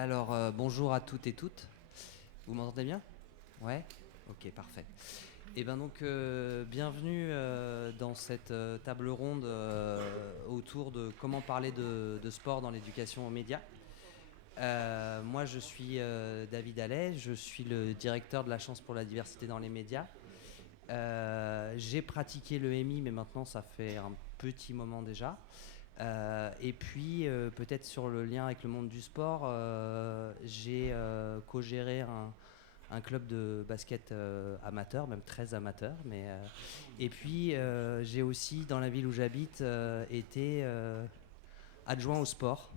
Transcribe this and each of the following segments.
Alors, bonjour à toutes et toutes. Vous m'entendez bien? Ouais. Ok, parfait. Et ben donc, bienvenue dans cette table ronde autour de comment parler de sport dans l'éducation aux médias. Moi, je suis David Allais, je suis le directeur de la Chance pour la diversité dans les médias. J'ai pratiqué le MI, mais maintenant ça fait un petit moment déjà. Et puis, peut-être sur le lien avec le monde du sport, j'ai co-géré un club de basket amateur, même très amateur. Et puis, j'ai aussi, dans la ville où j'habite, été adjoint au sport.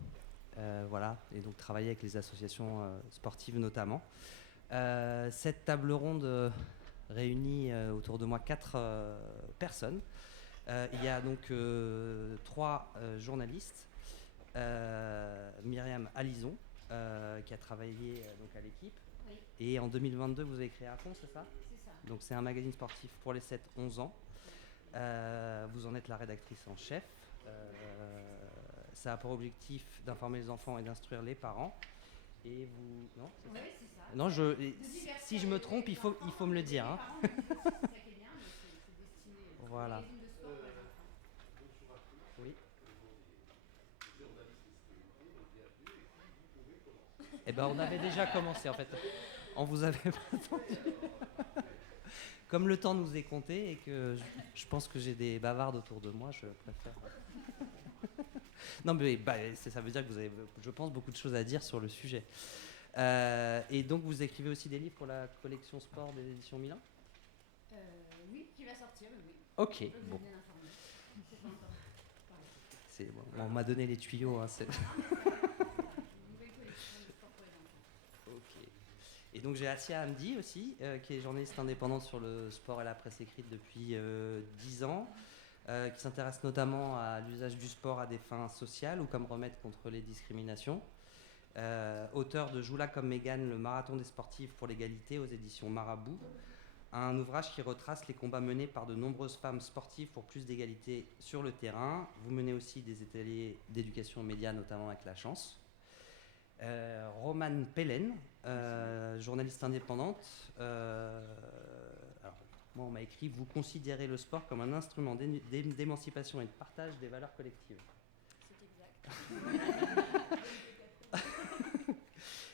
Voilà, et donc travaillé avec les associations sportives notamment. Cette table ronde réunit autour de moi 4 personnes. Il y a donc 3 journalistes. Myriam Alison, qui a travaillé donc à l'équipe. Oui, Et en 2022, vous avez créé Apon, c'est ça? c'est ça. Donc c'est un magazine sportif pour les 7-11 ans. Vous en êtes la rédactrice en chef. Ça a pour objectif d'informer les enfants et d'instruire les parents. Et vous... Non, c'est ça? Oui, c'est ça. Non, si je me trompe, il faut me le dire. Les Hein. parents me disent aussi, c'est ça qui est bien, mais c'est destiné. C'est un Voilà. magazine de sport pour les enfants. Oui. Eh ben, on avait déjà commencé en fait. On vous avait pas attendu. Comme le temps nous est compté et que je pense que j'ai des bavardes autour de moi, je préfère. Non, mais ça veut dire que vous avez, je pense, beaucoup de choses à dire sur le sujet. Et donc, vous écrivez aussi des livres pour la collection sport des éditions Milan? Euh, oui, qui va sortir, oui. Ok, Vous êtes bon. bien informé. C'est pas encore pareil. On m'a donné les tuyaux. Hein, Une nouvelle collection de sport pour les enfants. ok. Et donc, j'ai Assia Hamdi aussi, qui est journaliste indépendante sur le sport et la presse écrite depuis 10 ans. Qui s'intéresse notamment à l'usage du sport à des fins sociales ou comme remède contre les discriminations. Auteur de Joue-la comme Mégane, le marathon des sportifs pour l'égalité aux éditions Marabout, un ouvrage qui retrace les combats menés par de nombreuses femmes sportives pour plus d'égalité sur le terrain. Vous menez aussi des ateliers d'éducation aux médias, notamment avec La Chance. Romane Pellen, journaliste indépendante. Alors, moi, on m'a écrit: vous considérez le sport comme un instrument d'émancipation et de partage des valeurs collectives. C'est exact.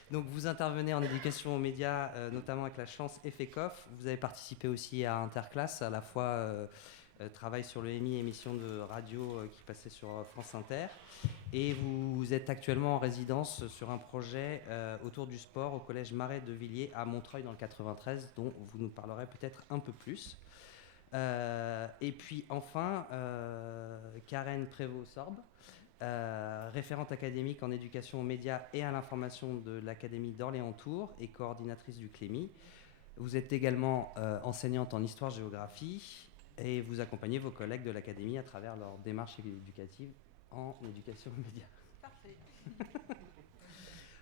Donc, vous intervenez en éducation aux médias, notamment avec La Chance et FECOF. Vous avez participé aussi à Interclasse, à la fois travail sur le MI, émission de radio qui passait sur France Inter. Et vous êtes actuellement en résidence sur un projet autour du sport au collège Marais de Villiers à Montreuil dans le 93, dont vous nous parlerez peut-être un peu plus. Et puis enfin, Karen Prévost-Sorbe, référente académique en éducation aux médias et à l'information de l'Académie d'Orléans-Tours et coordinatrice du CLEMI. Vous êtes également enseignante en histoire-géographie et vous accompagnez vos collègues de l'Académie à travers leur démarche éducative en éducation aux médias. Parfait.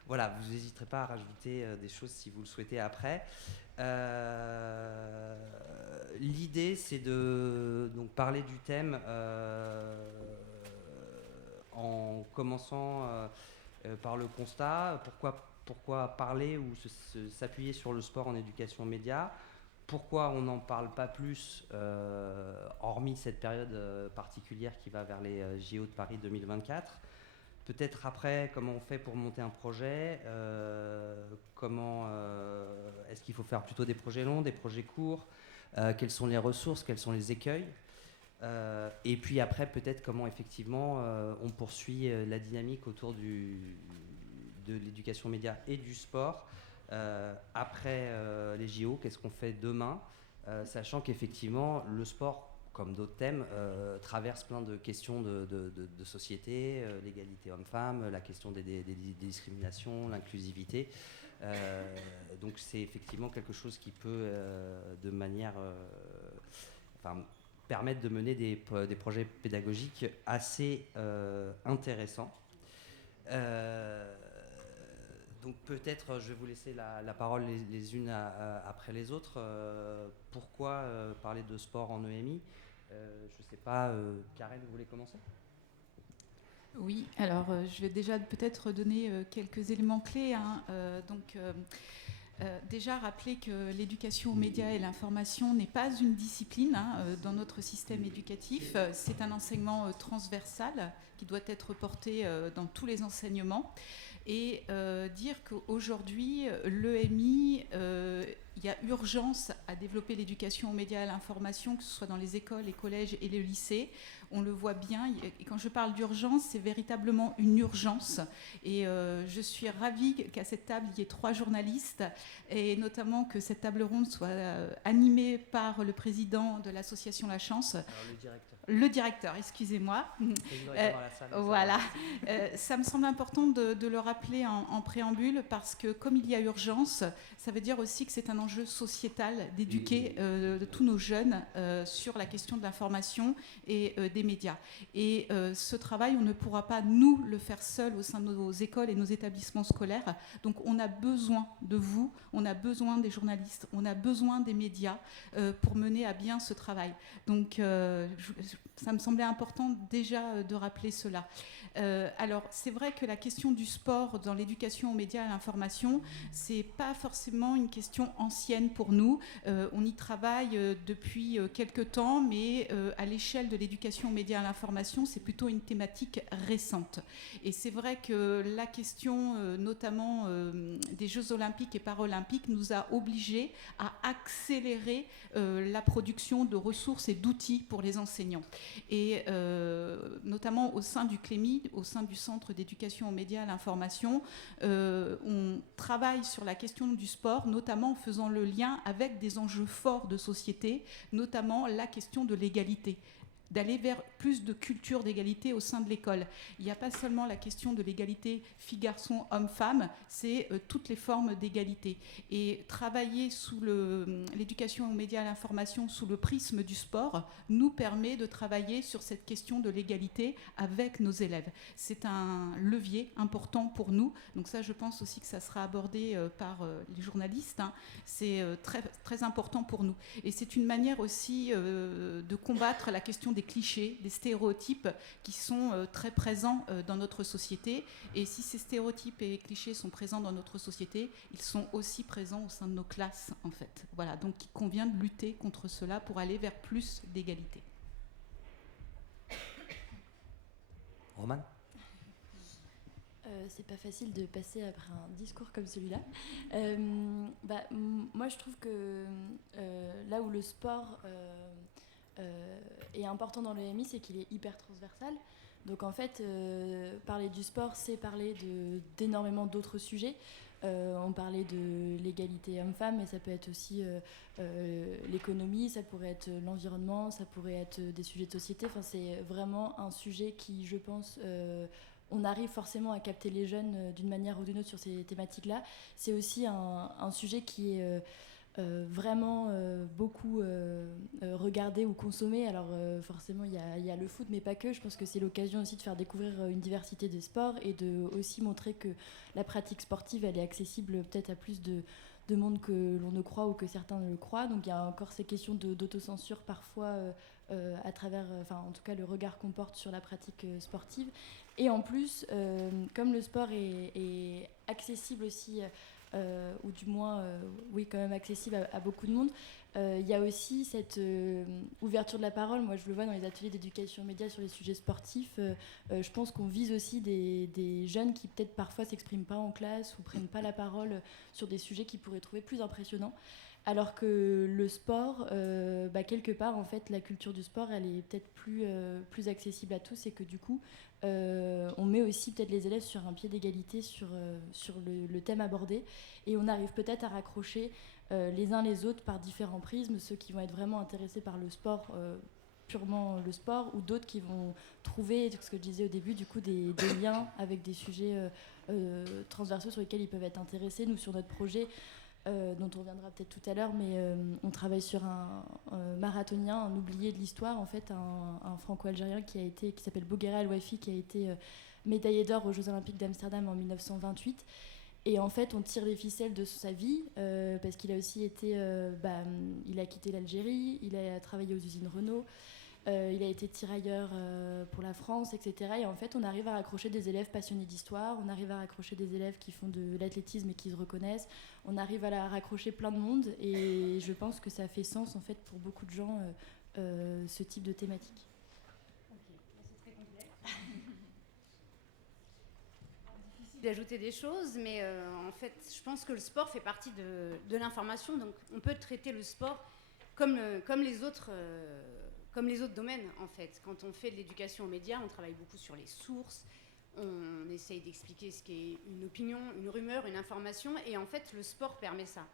Voilà, vous n'hésiterez pas à rajouter des choses si vous le souhaitez après. L'idée, c'est de donc, parler du thème en commençant par le constat. Pourquoi parler ou s'appuyer sur le sport en éducation aux médias? Pourquoi on n'en parle pas plus, hormis cette période particulière qui va vers les JO de Paris 2024? Peut-être après, comment on fait pour monter un projet, est-ce qu'il faut faire plutôt des projets longs, des projets courts, quelles sont les ressources, quels sont les écueils, et puis après peut-être comment effectivement on poursuit la dynamique autour de l'éducation média et du sport après les JO, qu'est-ce qu'on fait demain, sachant qu'effectivement le sport comme d'autres thèmes, traverse plein de questions de société, l'égalité homme-femme, la question des discriminations, l'inclusivité. Donc c'est effectivement quelque chose qui peut, de manière, permettre de mener des projets pédagogiques assez intéressants. Donc peut-être je vais vous laisser la parole les unes après les autres. Pourquoi parler de sport en EMI? Je ne sais pas, Karen, vous voulez commencer? Oui, alors je vais déjà peut-être donner quelques éléments clés. Déjà rappeler que l'éducation aux médias et l'information n'est pas une discipline dans notre système éducatif. C'est un enseignement transversal qui doit être porté dans tous les enseignements. Et dire qu'aujourd'hui, l'EMI, il y a urgence à développer l'éducation aux médias et à l'information, que ce soit dans les écoles, les collèges et les lycées. On le voit bien. Et quand je parle d'urgence, c'est véritablement une urgence. Et je suis ravie qu'à cette table, il y ait 3 journalistes, et notamment que cette table ronde soit animée par le président de l'association La Chance. Alors, le directeur. Le directeur, excusez-moi. Voilà. Ça me semble important de le rappeler en préambule, parce que comme il y a urgence, ça veut dire aussi que c'est un enjeu sociétal d'éduquer de tous nos jeunes sur la question de l'information et des médias. Et ce travail, on ne pourra pas nous le faire seul au sein de nos écoles et nos établissements scolaires. Donc on a besoin de vous, on a besoin des journalistes, on a besoin des médias pour mener à bien ce travail. Donc ça me semblait important déjà de rappeler cela. Alors, c'est vrai que la question du sport dans l'éducation aux médias et à l'information, c'est pas forcément une question ancienne pour nous. On y travaille depuis quelques temps, mais à l'échelle de l'éducation aux médias et à l'information, c'est plutôt une thématique récente. Et c'est vrai que la question, notamment des Jeux olympiques et paralympiques, nous a obligés à accélérer la production de ressources et d'outils pour les enseignants. Et notamment au sein du CLEMI, au sein du Centre d'éducation aux médias et à l'information, on travaille sur la question du sport, notamment en faisant le lien avec des enjeux forts de société, notamment la question de l'égalité, d'aller vers plus de culture d'égalité au sein de l'école. Il n'y a pas seulement la question de l'égalité filles-garçons, hommes-femmes, c'est toutes les formes d'égalité. Et travailler sous l'éducation aux médias et à l'information sous le prisme du sport nous permet de travailler sur cette question de l'égalité avec nos élèves. C'est un levier important pour nous. Donc ça, je pense aussi que ça sera abordé par les journalistes. C'est très, très important pour nous. Et c'est une manière aussi de combattre la question des clichés, des stéréotypes qui sont très présents dans notre société. Et si ces stéréotypes et clichés sont présents dans notre société, ils sont aussi présents au sein de nos classes, en fait. Voilà, donc il convient de lutter contre cela pour aller vers plus d'égalité. Romane ? C'est pas facile de passer après un discours comme celui-là. Moi, je trouve que là où le sport est important dans l'EMI, c'est qu'il est hyper transversal. Donc en fait, parler du sport, c'est parler d'énormément d'autres sujets. On parlait de l'égalité homme-femme, mais ça peut être aussi l'économie, ça pourrait être l'environnement, ça pourrait être des sujets de société. Enfin, c'est vraiment un sujet qui, je pense, on arrive forcément à capter les jeunes d'une manière ou d'une autre sur ces thématiques-là. C'est aussi un sujet qui est vraiment beaucoup regardé ou consommé. Alors forcément il y a le foot, mais pas que. Je pense que c'est l'occasion aussi de faire découvrir une diversité des sports et de aussi montrer que la pratique sportive, elle est accessible peut-être à plus de monde que l'on ne croit ou que certains ne le croient. Donc il y a encore ces questions d'autocensure parfois à travers, en tout cas le regard qu'on porte sur la pratique sportive. Et en plus, comme le sport est accessible aussi, ou du moins, oui, quand même accessible à beaucoup de monde, il y a aussi cette ouverture de la parole. Moi, je le vois dans les ateliers d'éducation média sur les sujets sportifs. Je pense qu'on vise aussi des jeunes qui peut-être parfois s'expriment pas en classe ou prennent pas la parole sur des sujets qu'ils pourraient trouver plus impressionnants. Alors que le sport, quelque part, en fait, la culture du sport, elle est peut-être plus accessible à tous, et que du coup, on met aussi peut-être les élèves sur un pied d'égalité sur le thème abordé, et on arrive peut-être à raccrocher les uns les autres par différents prismes, ceux qui vont être vraiment intéressés par le sport, purement le sport, ou d'autres qui vont trouver, ce que je disais au début, du coup, des liens avec des sujets transversaux sur lesquels ils peuvent être intéressés. Nous, sur notre projet, dont on reviendra peut-être tout à l'heure, mais on travaille sur un marathonien, un oublié de l'histoire, en fait, un franco-algérien qui s'appelle Bouguera El Wafi, qui a été médaillé d'or aux Jeux Olympiques d'Amsterdam en 1928. Et en fait, on tire les ficelles de sa vie, parce qu'il a aussi été... il a quitté l'Algérie, il a travaillé aux usines Renault, il a été tirailleur pour la France, etc. Et en fait, on arrive à raccrocher des élèves passionnés d'histoire, on arrive à raccrocher des élèves qui font de l'athlétisme et qui se reconnaissent, on arrive à raccrocher plein de monde, et je pense que ça fait sens en fait pour beaucoup de gens ce type de thématique. C'est très complexe. Difficile d'ajouter des choses, mais en fait, je pense que le sport fait partie de l'information, donc on peut traiter le sport comme les autres domaines, en fait. Quand on fait de l'éducation aux médias, on travaille beaucoup sur les sources, on essaye d'expliquer ce qu'est une opinion, une rumeur, une information, et en fait, le sport permet ça.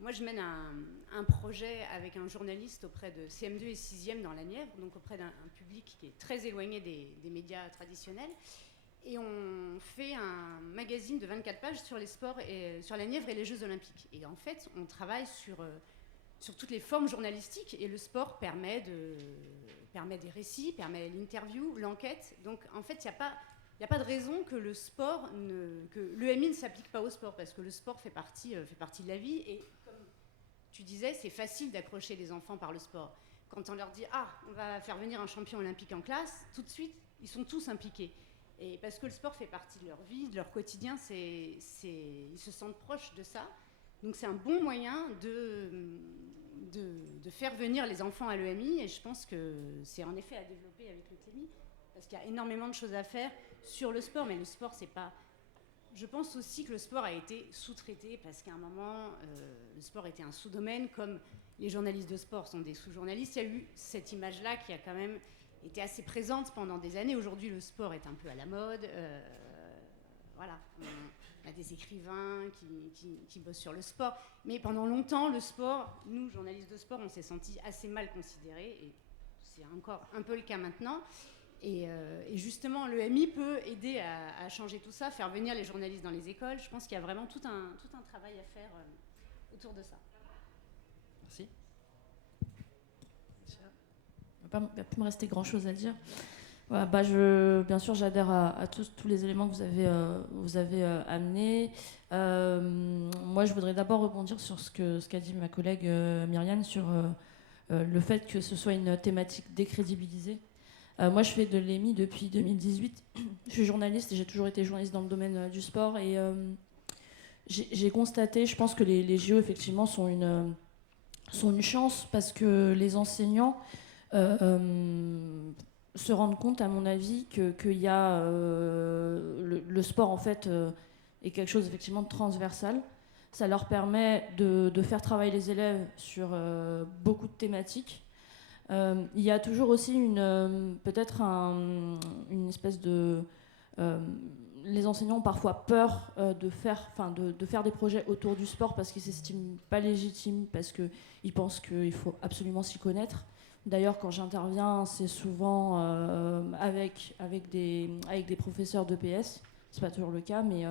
Moi, je mène un projet avec un journaliste auprès de CM2 et 6e dans la Nièvre, donc auprès d'un public qui est très éloigné des médias traditionnels, et on fait un magazine de 24 pages sur les sports, et sur la Nièvre et les Jeux Olympiques. Et en fait, on travaille sur toutes les formes journalistiques, et le sport permet des récits, permet l'interview, l'enquête. Donc en fait, il n'y a pas de raison que que l'EMI ne s'applique pas au sport, parce que le sport fait partie de la vie, et comme tu disais, c'est facile d'accrocher les enfants par le sport. Quand on leur dit « Ah, on va faire venir un champion olympique en classe », tout de suite, ils sont tous impliqués. Et parce que le sport fait partie de leur vie, de leur quotidien, ils se sentent proches de ça. Donc c'est un bon moyen de faire venir les enfants à l'EMI, et je pense que c'est en effet à développer avec le TEMI, parce qu'il y a énormément de choses à faire sur le sport, mais le sport, c'est pas... Je pense aussi que le sport a été sous-traité, parce qu'à un moment, le sport était un sous-domaine, comme les journalistes de sport sont des sous-journalistes. Il y a eu cette image-là qui a quand même été assez présente pendant des années. Aujourd'hui, le sport est un peu à la mode. Voilà, on a des écrivains qui bossent sur le sport. Mais pendant longtemps, le sport, nous, journalistes de sport, on s'est sentis assez mal considérés. Et c'est encore un peu le cas maintenant. Et justement, l'EMI peut aider à changer tout ça, faire venir les journalistes dans les écoles. Je pense qu'il y a vraiment tout un travail à faire autour de ça. Merci. Il ne va pas me rester grand-chose à dire. Voilà, bien sûr, j'adhère à tous les éléments que vous avez amenés. Moi, je voudrais d'abord rebondir sur ce qu'a dit ma collègue Myriam sur le fait que ce soit une thématique décrédibilisée. Moi, je fais de l'EMI depuis 2018. Je suis journaliste et j'ai toujours été journaliste dans le domaine du sport. Et j'ai constaté, je pense que les JO, effectivement, sont une chance, parce que les enseignants se rendent compte, à mon avis, qu'il y a le sport, en fait, est quelque chose, effectivement, de transversal. Ça leur permet de faire travailler les élèves sur beaucoup de thématiques. Il y a toujours aussi peut-être une espèce de... les enseignants ont parfois peur de faire des projets autour du sport, parce qu'ils ne s'estiment pas légitimes, parce qu'ils pensent qu'il faut absolument s'y connaître. D'ailleurs, quand j'interviens, c'est souvent avec des professeurs d'EPS. C'est pas toujours le cas, mais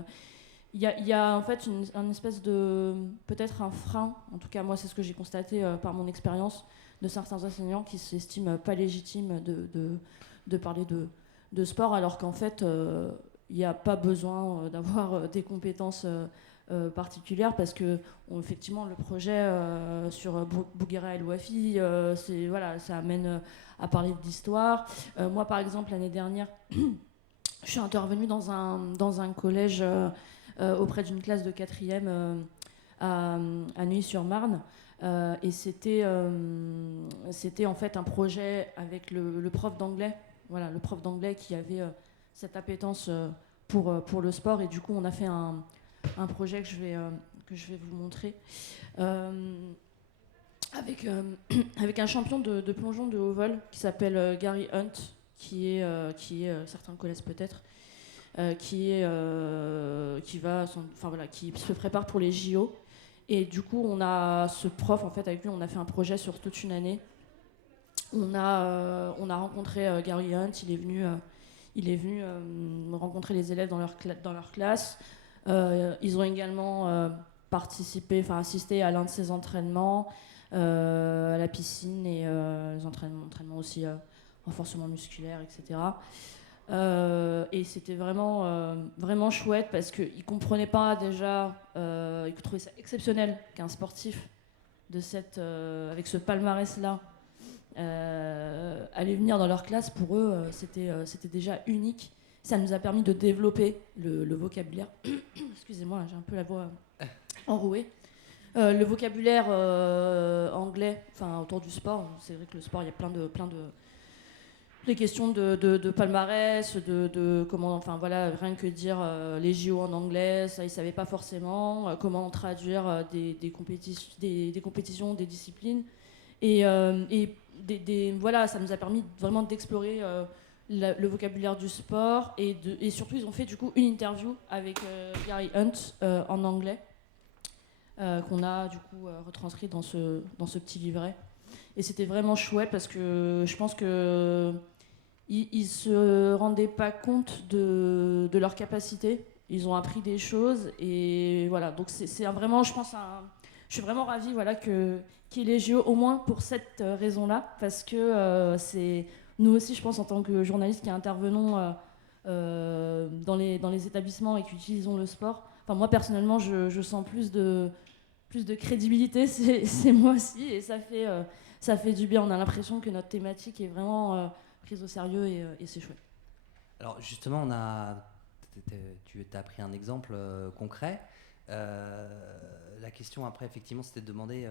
il y a en fait une espèce de... peut-être un frein, en tout cas moi c'est ce que j'ai constaté par mon expérience, de certains enseignants qui s'estiment pas légitimes de parler de sport, alors qu'en fait, il n'y a pas besoin d'avoir des compétences particulières, parce que effectivement, le projet sur Bouguera El Wafi, ça amène à parler d'histoire. Moi, par exemple, l'année dernière, je suis intervenue dans un collège auprès d'une classe de 4e à Neuilly-sur-Marne. Et c'était en fait un projet avec le prof d'anglais, voilà, le prof d'anglais qui avait cette appétence pour le sport, et du coup on a fait un projet que je vais vous montrer avec un champion de plongeon de haut vol qui s'appelle Gary Hunt, qui certains connaissent peut-être, qui se prépare pour les JO. Et du coup, on a ce prof, en fait, avec lui, on a fait un projet sur toute une année. On a rencontré Gary Hunt, il est venu rencontrer les élèves dans leur classe. Ils ont également assisté à l'un de ses entraînements, à la piscine, et les entraînements aussi renforcement musculaire, etc. Et c'était vraiment chouette, parce qu'ils ne comprenaient pas déjà, ils trouvaient ça exceptionnel qu'un sportif avec ce palmarès-là aller venir dans leur classe, pour eux, c'était déjà unique. Ça nous a permis de développer le vocabulaire. Excusez-moi, j'ai un peu la voix enrouée. Le vocabulaire anglais, autour du sport. C'est vrai que le sport, il y a plein de des questions de palmarès, comment, rien que dire les JO en anglais, ça ils savaient pas forcément. Comment traduire des compétitions, des disciplines. Et ça nous a permis vraiment d'explorer le vocabulaire du sport, et surtout ils ont fait du coup une interview avec Gary Hunt en anglais, qu'on a du coup retranscrit dans ce petit livret. Et c'était vraiment chouette parce que je pense que ils se rendaient pas compte de leur capacité. Ils ont appris des choses, et voilà. Donc c'est vraiment, je pense, je suis vraiment ravie, voilà, qu'il y ait les JO, au moins pour cette raison-là, parce que c'est nous aussi, je pense, en tant que journalistes qui intervenons dans les établissements et qui utilisons le sport. Enfin, moi personnellement, je sens plus de crédibilité. C'est moi aussi, et ça fait du bien. On a l'impression que notre thématique est vraiment prise au sérieux, et c'est chouette. Alors justement, tu as pris un exemple concret. La question après, effectivement, c'était de demander,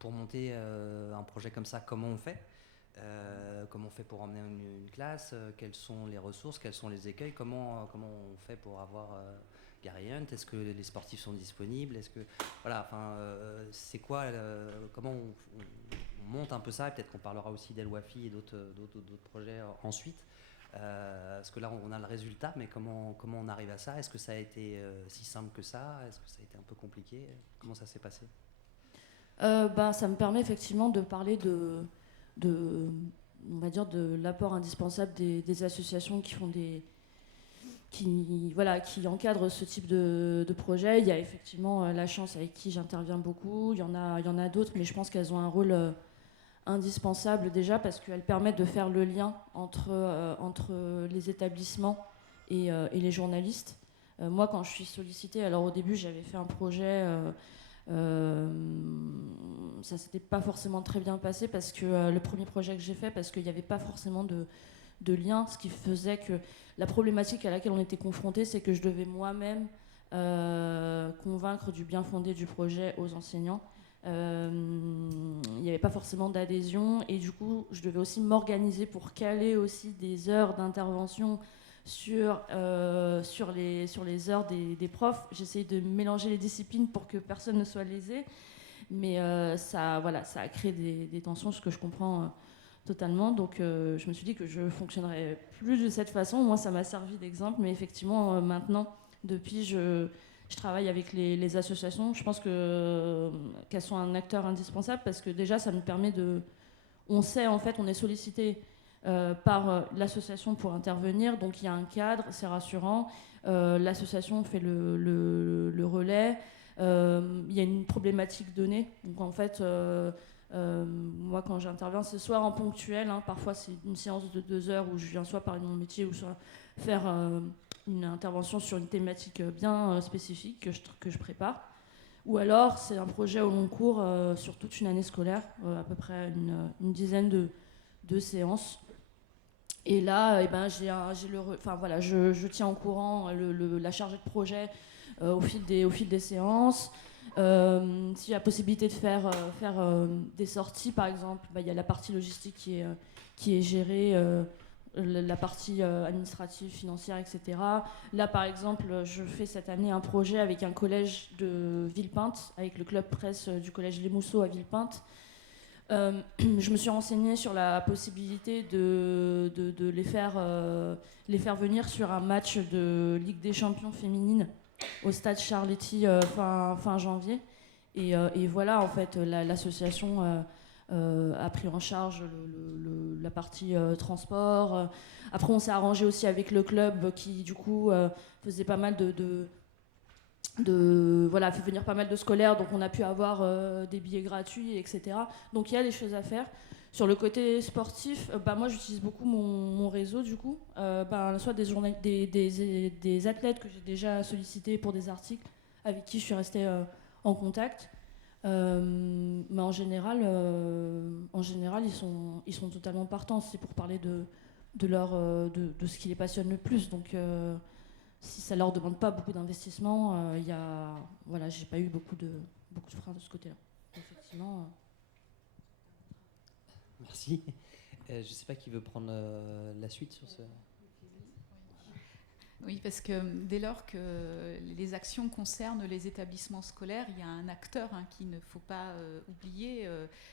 pour monter un projet comme ça, comment on fait pour emmener une classe, quelles sont les ressources, quels sont les écueils, comment on fait pour avoir Gary Hunt, est-ce que les sportifs sont disponibles, c'est quoi, comment on monte un peu ça, et peut-être qu'on parlera aussi d'El Wafi et d'autres projets ensuite. Parce que là on a le résultat, mais comment on arrive à ça? Est-ce que ça a été si simple que ça? Est-ce que ça a été un peu compliqué? Comment ça s'est passé? Ça me permet effectivement de parler on va dire, de l'apport indispensable des associations qui encadrent ce type de projet. Il y a effectivement la chance avec qui j'interviens beaucoup, il y en a d'autres, mais je pense qu'elles ont un rôle indispensable déjà, parce qu'elles permettent de faire le lien entre les établissements et les journalistes. Moi, quand je suis sollicitée, alors au début j'avais fait un projet, ça s'était pas forcément très bien passé, parce que le premier projet que j'ai fait, parce qu'il n'y avait pas forcément de lien, ce qui faisait que la problématique à laquelle on était confronté, c'est que je devais moi-même convaincre du bien fondé du projet aux enseignants. Il n'y avait pas forcément d'adhésion, et du coup je devais aussi m'organiser pour caler aussi des heures d'intervention sur les heures des profs. J'essayais de mélanger les disciplines pour que personne ne soit lésé, mais ça a créé des tensions, ce que je comprends totalement. Donc je me suis dit que je fonctionnerais plus de cette façon. Moi, ça m'a servi d'exemple, mais effectivement maintenant, depuis, je travaille avec les associations. Je pense qu'elles sont un acteur indispensable, parce que déjà ça nous permet on sait, en fait, on est sollicité par l'association pour intervenir, donc il y a un cadre, c'est rassurant. L'association fait le relais. Il y a une problématique donnée, donc en fait moi quand j'interviens, c'est soit en ponctuel, parfois c'est une séance de 2 heures où je viens soit parler de mon métier, ou soit faire une intervention sur une thématique bien spécifique que je prépare, ou alors c'est un projet au long cours sur toute une année scolaire, à peu près une dizaine de séances. Et là, je tiens au courant la chargée de projet au fil des séances. S'il y a possibilité de faire des sorties, par exemple, il y a la partie logistique qui est gérée, la partie administrative, financière, etc. Là, par exemple, je fais cette année un projet avec un collège de Villepinte, avec le club presse du collège Les Mousseaux à Villepinte. Je me suis renseignée sur la possibilité de les faire venir sur un match de Ligue des Champions féminine au stade Charletti fin janvier. Et voilà, en fait, l'association a pris en charge la partie transport. Après, on s'est arrangé aussi avec le club qui, du coup, faisait pas mal fait venir pas mal de scolaires, donc on a pu avoir des billets gratuits, etc. Donc il y a des choses à faire. Sur le côté sportif, moi j'utilise beaucoup mon réseau, du coup, soit des athlètes que j'ai déjà sollicités pour des articles, avec qui je suis restée en contact. Mais en général, ils sont totalement partants. C'est pour parler de ce qui les passionne le plus. Donc, si ça leur demande pas beaucoup d'investissement, j'ai pas eu beaucoup de freins de ce côté-là. Effectivement. Merci. Je sais pas qui veut prendre la suite sur ce. Oui, parce que dès lors que les actions concernent les établissements scolaires, il y a un acteur qu'il ne faut pas oublier,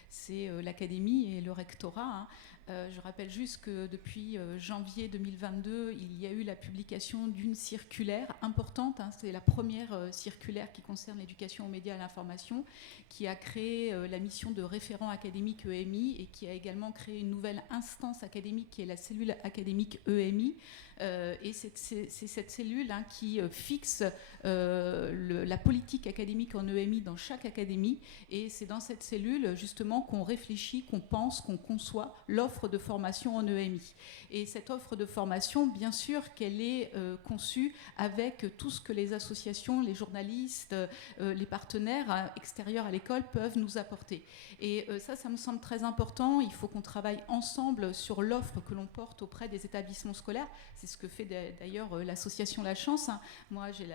c'est l'académie et le rectorat. Je rappelle juste que depuis janvier 2022, il y a eu la publication d'une circulaire importante. C'est la première circulaire qui concerne l'éducation aux médias et à l'information, qui a créé la mission de référent académique EMI et qui a également créé une nouvelle instance académique qui est la cellule académique EMI. Et c'est cette cellule qui fixe la politique académique en EMI dans chaque académie. Et c'est dans cette cellule, justement, qu'on réfléchit, qu'on pense, qu'on conçoit l'offre de formation en EMI. Et cette offre de formation, bien sûr qu'elle est conçue avec tout ce que les associations, les journalistes, les partenaires extérieurs à l'école peuvent nous apporter. Et ça me semble très important. Il faut qu'on travaille ensemble sur l'offre que l'on porte auprès des établissements scolaires. C'est ce que fait d'ailleurs l'association La Chance. Moi, j'ai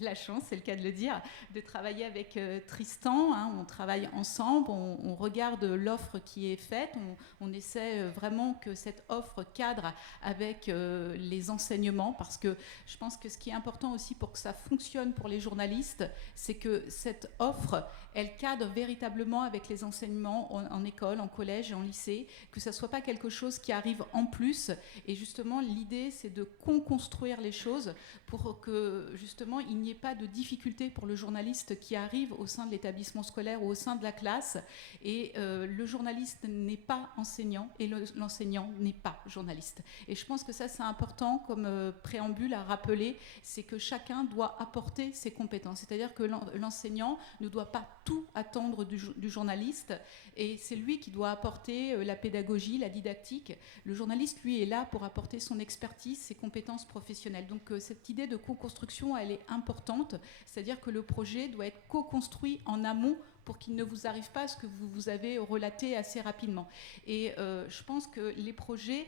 la chance, c'est le cas de le dire, de travailler avec Tristan. On travaille ensemble, on regarde l'offre qui est faite, on essaie vraiment que cette offre cadre avec les enseignements, parce que je pense que ce qui est important aussi pour que ça fonctionne pour les journalistes, c'est que cette offre, elle cadre véritablement avec les enseignements en école, en collège et en lycée, que ça ne soit pas quelque chose qui arrive en plus. Et justement, l'idée, c'est de construire les choses pour que, justement, il n'y ait pas de difficulté pour le journaliste qui arrive au sein de l'établissement scolaire ou au sein de la classe. Et le journaliste n'est pas enseignant et l'enseignant n'est pas journaliste. Et je pense que ça, c'est important comme préambule à rappeler, c'est que chacun doit apporter ses compétences. C'est-à-dire que l'enseignant ne doit pas tout attendre du journaliste, et c'est lui qui doit apporter la pédagogie, la didactique. Le journaliste, lui, est là pour apporter son expertise, ses compétences professionnelles. Donc cette idée de co-construction, elle est importante, c'est-à-dire que le projet doit être co-construit en amont pour qu'il ne vous arrive pas ce que vous avez relaté assez rapidement. Et je pense que les projets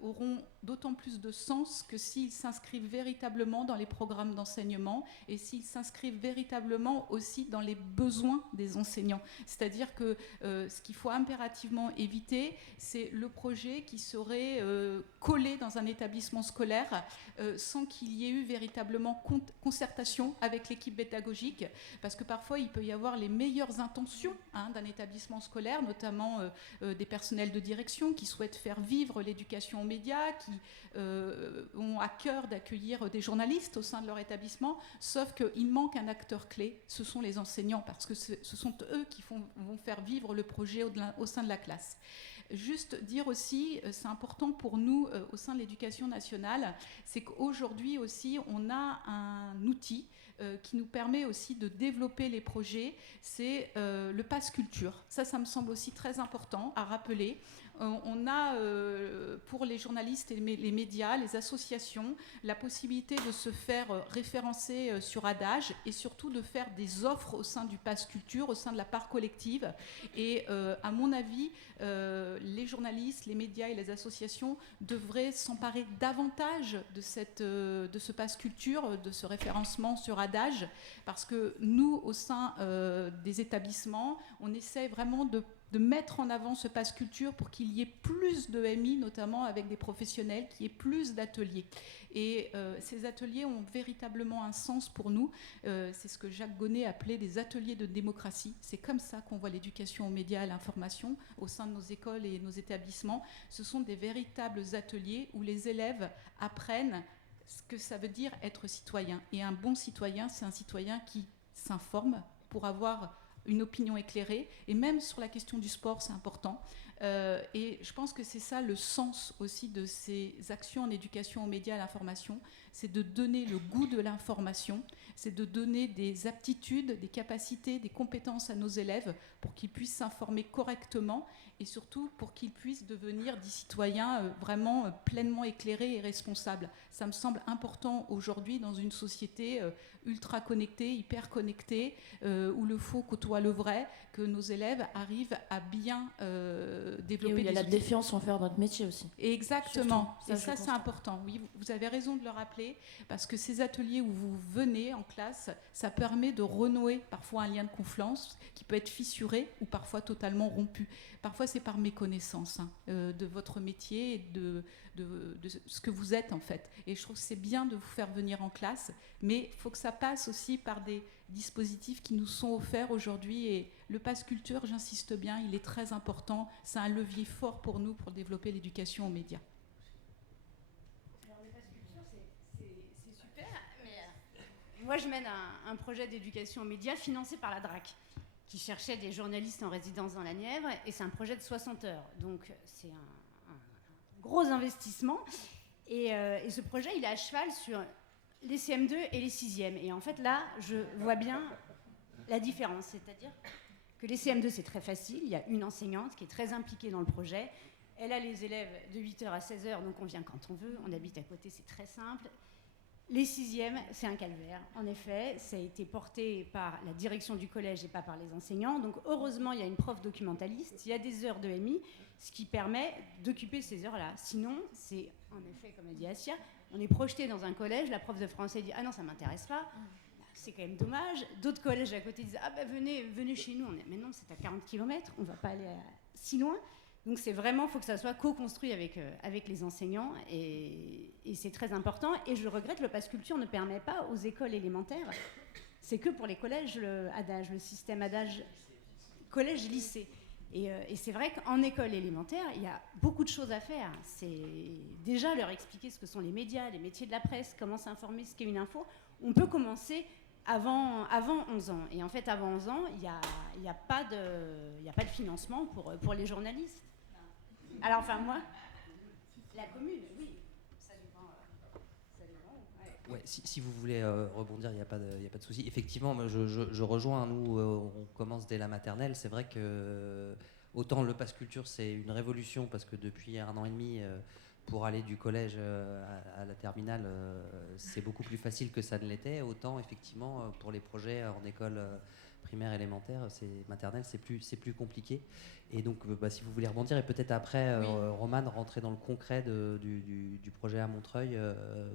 auront d'autant plus de sens que s'ils s'inscrivent véritablement dans les programmes d'enseignement et s'ils s'inscrivent véritablement aussi dans les besoins des enseignants. C'est-à-dire que ce qu'il faut impérativement éviter, c'est le projet qui serait collé dans un établissement scolaire sans qu'il y ait eu véritablement concertation avec l'équipe pédagogique, parce que parfois il peut y avoir les meilleures intentions d'un établissement scolaire, notamment des personnels de direction qui souhaitent faire vivre l'éducation aux médias, qui ont à cœur d'accueillir des journalistes au sein de leur établissement, sauf qu'il manque un acteur clé, ce sont les enseignants, parce que ce sont eux qui vont faire vivre le projet au sein de la classe. Juste dire aussi, c'est important pour nous au sein de l'éducation nationale, c'est qu'aujourd'hui aussi on a un outil qui nous permet aussi de développer les projets, c'est le Pass Culture. Ça me semble aussi très important à rappeler. On a pour les journalistes et les médias, les associations, la possibilité de se faire référencer sur Adage et surtout de faire des offres au sein du Pass Culture, au sein de la part collective. Et à mon avis, les journalistes, les médias et les associations devraient s'emparer davantage de ce Pass Culture, de ce référencement sur Adage, parce que nous, au sein des établissements, on essaie vraiment de mettre en avant ce Pass Culture pour qu'il y ait plus de MI, notamment avec des professionnels, qu'il y ait plus d'ateliers. Et ces ateliers ont véritablement un sens pour nous. C'est ce que Jacques Gonnet appelait des ateliers de démocratie. C'est comme ça qu'on voit l'éducation aux médias et à l'information au sein de nos écoles et nos établissements. Ce sont des véritables ateliers où les élèves apprennent ce que ça veut dire être citoyen. Et un bon citoyen, c'est un citoyen qui s'informe pour avoir une opinion éclairée, et même sur la question du sport, c'est important. Et je pense que c'est ça le sens aussi de ces actions en éducation aux médias et à l'information, c'est de donner le goût de l'information, c'est de donner des aptitudes, des capacités, des compétences à nos élèves pour qu'ils puissent s'informer correctement et surtout pour qu'ils puissent devenir des citoyens vraiment pleinement éclairés et responsables. Ça me semble important aujourd'hui dans une société ultra connectée, hyper connectée, où le faux côtoie le vrai, que nos élèves arrivent à bien développer. Et où il y a la défiance envers notre métier aussi. Exactement. Surtout, et ça c'est important. Oui, vous avez raison de le rappeler, parce que ces ateliers où vous venez en classe, ça permet de renouer parfois un lien de confiance qui peut être fissuré ou parfois totalement rompu. Parfois c'est par méconnaissance de votre métier et de ce que vous êtes en fait. Et je trouve que c'est bien de vous faire venir en classe, mais il faut que ça passe aussi par des dispositifs qui nous sont offerts aujourd'hui. Et le Pass Culture, j'insiste bien, il est très important. C'est un levier fort pour nous pour développer l'éducation aux médias. Alors, le Pass Culture, c'est super, mais moi je mène un projet d'éducation aux médias financé par la DRAC, qui cherchait des journalistes en résidence dans la Nièvre, et c'est un projet de 60 heures. Donc c'est un gros investissement. Et ce projet, il est à cheval sur les CM2 et les 6e. Et en fait, là, je vois bien la différence. C'est-à-dire que les CM2, c'est très facile. Il y a une enseignante qui est très impliquée dans le projet. Elle a les élèves de 8h à 16h, donc on vient quand on veut. On habite à côté, c'est très simple. Les 6e, c'est un calvaire. En effet, ça a été porté par la direction du collège et pas par les enseignants. Donc heureusement, il y a une prof documentaliste. Il y a des heures de MI, ce qui permet d'occuper ces heures-là. Sinon, c'est en effet, comme a dit Assia, on est projeté dans un collège, la prof de français dit « Ah non, ça ne m'intéresse pas ». C'est quand même dommage. D'autres collèges à côté disent « Ah ben venez chez nous ». Mais non, c'est à 40 km, on ne va pas aller si loin. Donc c'est vraiment, il faut que ça soit co-construit avec les enseignants, et c'est très important. Et je regrette, le Pass Culture ne permet pas aux écoles élémentaires, c'est que pour les collèges, le système adage collège-lycée. Et c'est vrai qu'en école élémentaire, il y a beaucoup de choses à faire. C'est déjà leur expliquer ce que sont les médias, les métiers de la presse, comment s'informer, ce qu'est une info. On peut commencer avant 11 ans. Et en fait, avant 11 ans, il n'y a pas de financement pour les journalistes. Alors, enfin, moi, la commune, oui, ça dépend. Ouais, si vous voulez rebondir, il n'y a pas de souci. Effectivement, moi, je rejoins. Nous, on commence dès la maternelle. C'est vrai que autant le Pass Culture, c'est une révolution, parce que depuis 1 an et demi, pour aller du collège à la terminale, c'est beaucoup plus facile que ça ne l'était. Autant, effectivement, pour les projets en école primaire, élémentaire, maternelle, c'est plus compliqué. Et donc, si vous voulez rebondir, et peut-être après, Oui. Romane, rentrer dans le concret du projet à Montreuil,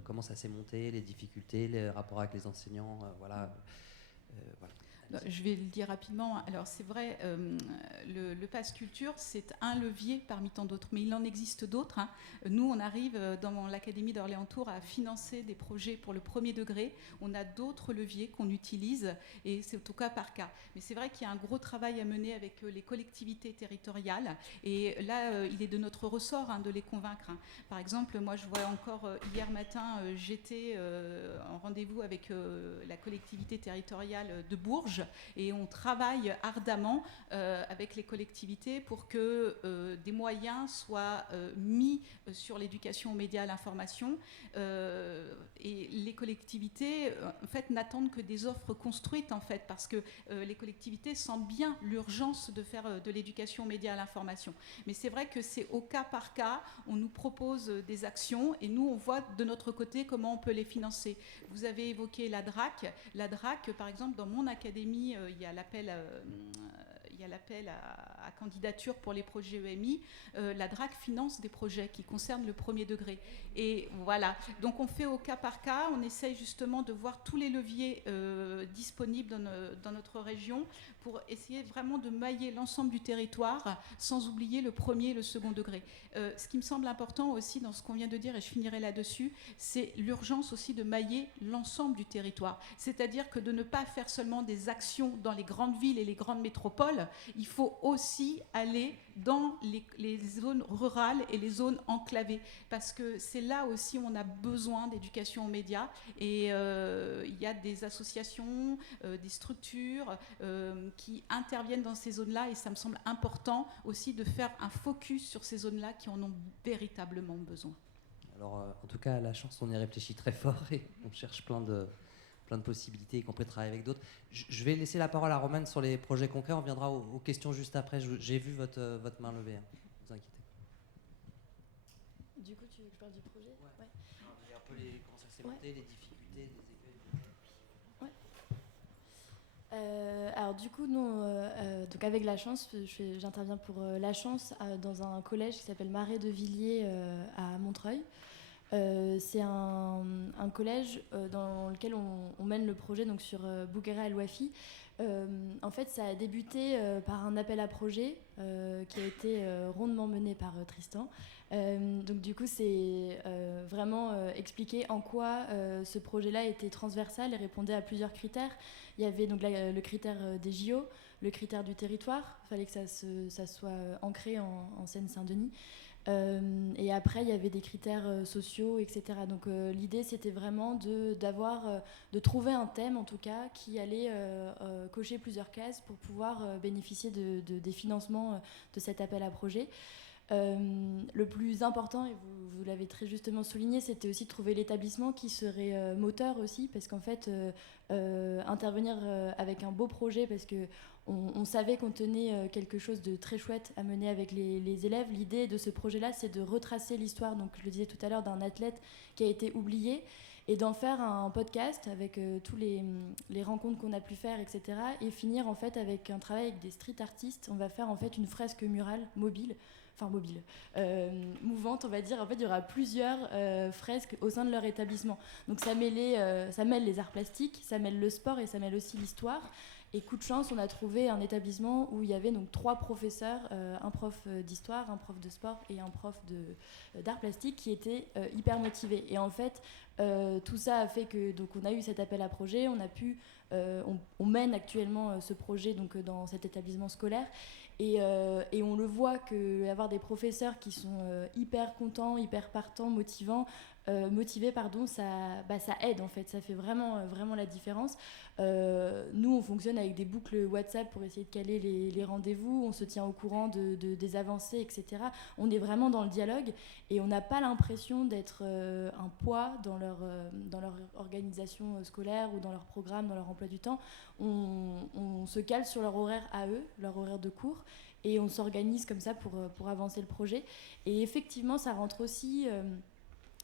comment ça s'est monté, les difficultés, les rapports avec les enseignants, voilà. Je vais le dire rapidement. Alors c'est vrai, le Pass Culture, c'est un levier parmi tant d'autres, mais il en existe d'autres. Nous, on arrive dans l'Académie d'Orléans-Tours à financer des projets pour le premier degré. On a d'autres leviers qu'on utilise, et c'est au cas par cas. Mais c'est vrai qu'il y a un gros travail à mener avec les collectivités territoriales, et là, il est de notre ressort de les convaincre. Par exemple, moi, je vois encore hier matin, j'étais en rendez-vous avec la collectivité territoriale de Bourges, et on travaille ardemment avec les collectivités pour que des moyens soient mis sur l'éducation aux médias, à l'information, et les collectivités en fait n'attendent que des offres construites, en fait, parce que les collectivités sentent bien l'urgence de faire de l'éducation aux médias, à l'information. Mais c'est vrai que c'est au cas par cas, on nous propose des actions et nous on voit de notre côté comment on peut les financer. Vous avez évoqué la DRAC. La DRAC, par exemple, dans mon académie, il y a l'appel à candidature pour les projets EMI. La DRAC finance des projets qui concernent le premier degré. Et voilà, donc on fait au cas par cas, on essaye justement de voir tous les leviers disponibles dans notre région pour essayer vraiment de mailler l'ensemble du territoire sans oublier le premier et le second degré. Ce qui me semble important aussi dans ce qu'on vient de dire, et je finirai là-dessus, c'est l'urgence aussi de mailler l'ensemble du territoire. C'est-à-dire que de ne pas faire seulement des actions dans les grandes villes et les grandes métropoles, il faut aussi aller dans les zones rurales et les zones enclavées, parce que c'est là aussi où on a besoin d'éducation aux médias, et il y a des associations, des structures qui interviennent dans ces zones-là, et ça me semble important aussi de faire un focus sur ces zones-là qui en ont véritablement besoin. Alors, en tout cas, à la chance, on y réfléchit très fort et on cherche plein de possibilités, y compris de travailler avec d'autres. Je vais laisser la parole à Romane sur les projets concrets. On viendra aux questions juste après. J'ai vu votre main levée. Hein. Ne vous inquiétez. Du coup, tu veux que je parle du projet? Ouais. Un peu comment ça s'est monté, les difficultés, les écueils. Ouais. Alors du coup, nous, donc avec La Chance, j'interviens pour La Chance dans un collège qui s'appelle Marais de Villiers à Montreuil. C'est un collège dans lequel on mène le projet donc sur Bouguera El Wafi. En fait, ça a débuté par un appel à projet qui a été rondement mené par Tristan. Donc du coup, c'est vraiment expliquer en quoi ce projet-là était transversal et répondait à plusieurs critères. Il y avait donc le critère des JO, le critère du territoire. Il fallait que ça soit ancré en Seine-Saint-Denis. Et après, il y avait des critères sociaux, etc. Donc l'idée, c'était vraiment de trouver un thème, en tout cas, qui allait cocher plusieurs cases pour pouvoir bénéficier des financements de cet appel à projet. Le plus important, et vous l'avez très justement souligné, c'était aussi de trouver l'établissement qui serait moteur aussi, parce qu'en fait, intervenir avec un beau projet, parce que on savait qu'on tenait quelque chose de très chouette à mener avec les élèves. L'idée de ce projet-là, c'est de retracer l'histoire, donc je le disais tout à l'heure, d'un athlète qui a été oublié, et d'en faire un podcast avec tous les rencontres qu'on a pu faire, etc. Et finir en fait avec un travail avec des street artistes. On va faire en fait une fresque murale mouvante, on va dire. En fait, il y aura plusieurs fresques au sein de leur établissement. Donc ça mêle les arts plastiques, ça mêle le sport et ça mêle aussi l'histoire. Et coup de chance, on a trouvé un établissement où il y avait donc 3 professeurs, un prof d'histoire, un prof de sport et un prof d'art plastique qui étaient hyper motivés. Et en fait, tout ça a fait que donc on a eu cet appel à projet, on mène actuellement ce projet donc dans cet établissement scolaire. Et on le voit qu'avoir des professeurs qui sont hyper contents, hyper partants, motivés, ça aide en fait, ça fait vraiment la différence. Nous, on fonctionne avec des boucles WhatsApp pour essayer de caler les rendez-vous, on se tient au courant des avancées, etc. On est vraiment dans le dialogue et on n'a pas l'impression d'être un poids dans leur organisation scolaire ou dans leur programme, dans leur emploi du temps. On se cale sur leur horaire à eux, leur horaire de cours, et on s'organise comme ça pour avancer le projet. Et effectivement, ça rentre aussi,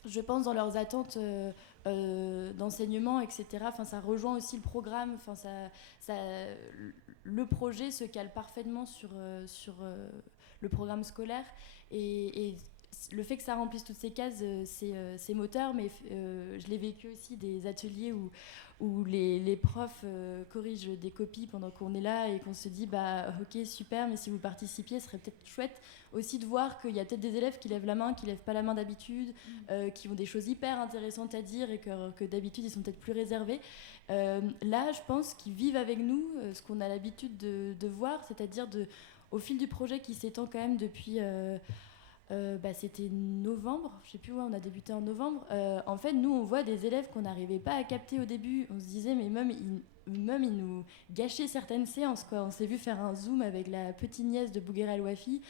je pense, dans leurs attentes d'enseignement, etc. Enfin, ça rejoint aussi le programme. Enfin, le projet se cale parfaitement sur le programme scolaire. Et le fait que ça remplisse toutes ces cases, c'est moteur, mais je l'ai vécu aussi des ateliers où les profs corrigent des copies pendant qu'on est là et qu'on se dit ok, super, mais si vous participiez, ce serait peut-être chouette aussi de voir qu'il y a peut-être des élèves qui lèvent la main, qui lèvent pas la main d'habitude, qui ont des choses hyper intéressantes à dire et que d'habitude ils sont peut-être plus réservés. Là, je pense qu'ils vivent avec nous ce qu'on a l'habitude de voir, c'est-à-dire au fil du projet qui s'étend quand même depuis... c'était novembre, je sais plus, on a débuté en novembre. En fait, nous, on voit des élèves qu'on n'arrivait pas à capter au début. On se disait, mais même ils nous gâchaient certaines séances, quoi. On s'est vu faire un zoom avec la petite nièce de Bouguera El Wafi.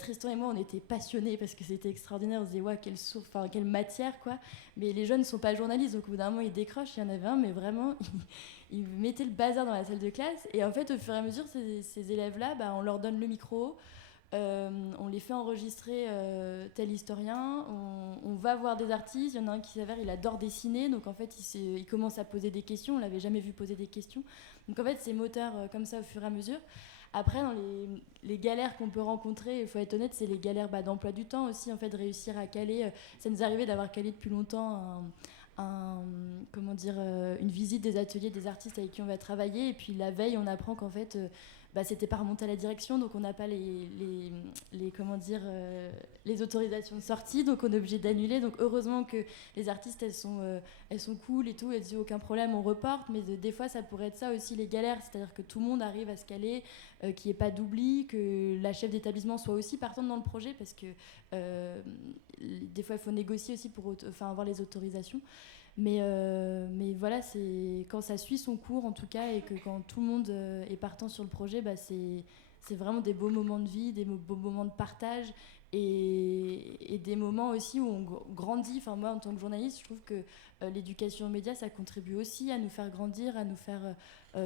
Tristan et moi, on était passionnés parce que c'était extraordinaire. On se disait, ouais, quelle matière, quoi. Mais les jeunes ne sont pas journalistes, donc au bout d'un moment, ils décrochent. Il y en avait un, mais vraiment, ils mettaient le bazar dans la salle de classe. Et en fait, au fur et à mesure, ces élèves-là, on leur donne le micro. On les fait enregistrer tel historien, on va voir des artistes, il y en a un qui s'avère, il adore dessiner, donc en fait il commence à poser des questions, on l'avait jamais vu poser des questions, donc en fait c'est moteur comme ça au fur et à mesure. Après, dans les galères qu'on peut rencontrer, il faut être honnête, c'est les galères d'emploi du temps aussi, en fait, de réussir à caler. Ça nous arrivait d'avoir calé depuis longtemps une visite des ateliers des artistes avec qui on va travailler, et puis la veille on apprend qu'en fait c'était pas remonté à la direction, donc on n'a pas les autorisations de sortie, donc on est obligé d'annuler. Donc heureusement que les artistes elles sont cool et tout, elles disent aucun problème, on reporte. Mais des fois ça pourrait être ça aussi les galères, c'est-à-dire que tout le monde arrive à se caler, qu'il n'y ait pas d'oubli, que la chef d'établissement soit aussi partante dans le projet, parce que des fois il faut négocier aussi pour avoir les autorisations. Mais voilà, c'est quand ça suit son cours en tout cas, et que quand tout le monde est partant sur le projet, c'est vraiment des beaux moments de vie, des beaux moments de partage, et des moments aussi où on grandit. Enfin, moi en tant que journaliste, je trouve que l'éducation aux médias, ça contribue aussi à nous faire grandir, à nous faire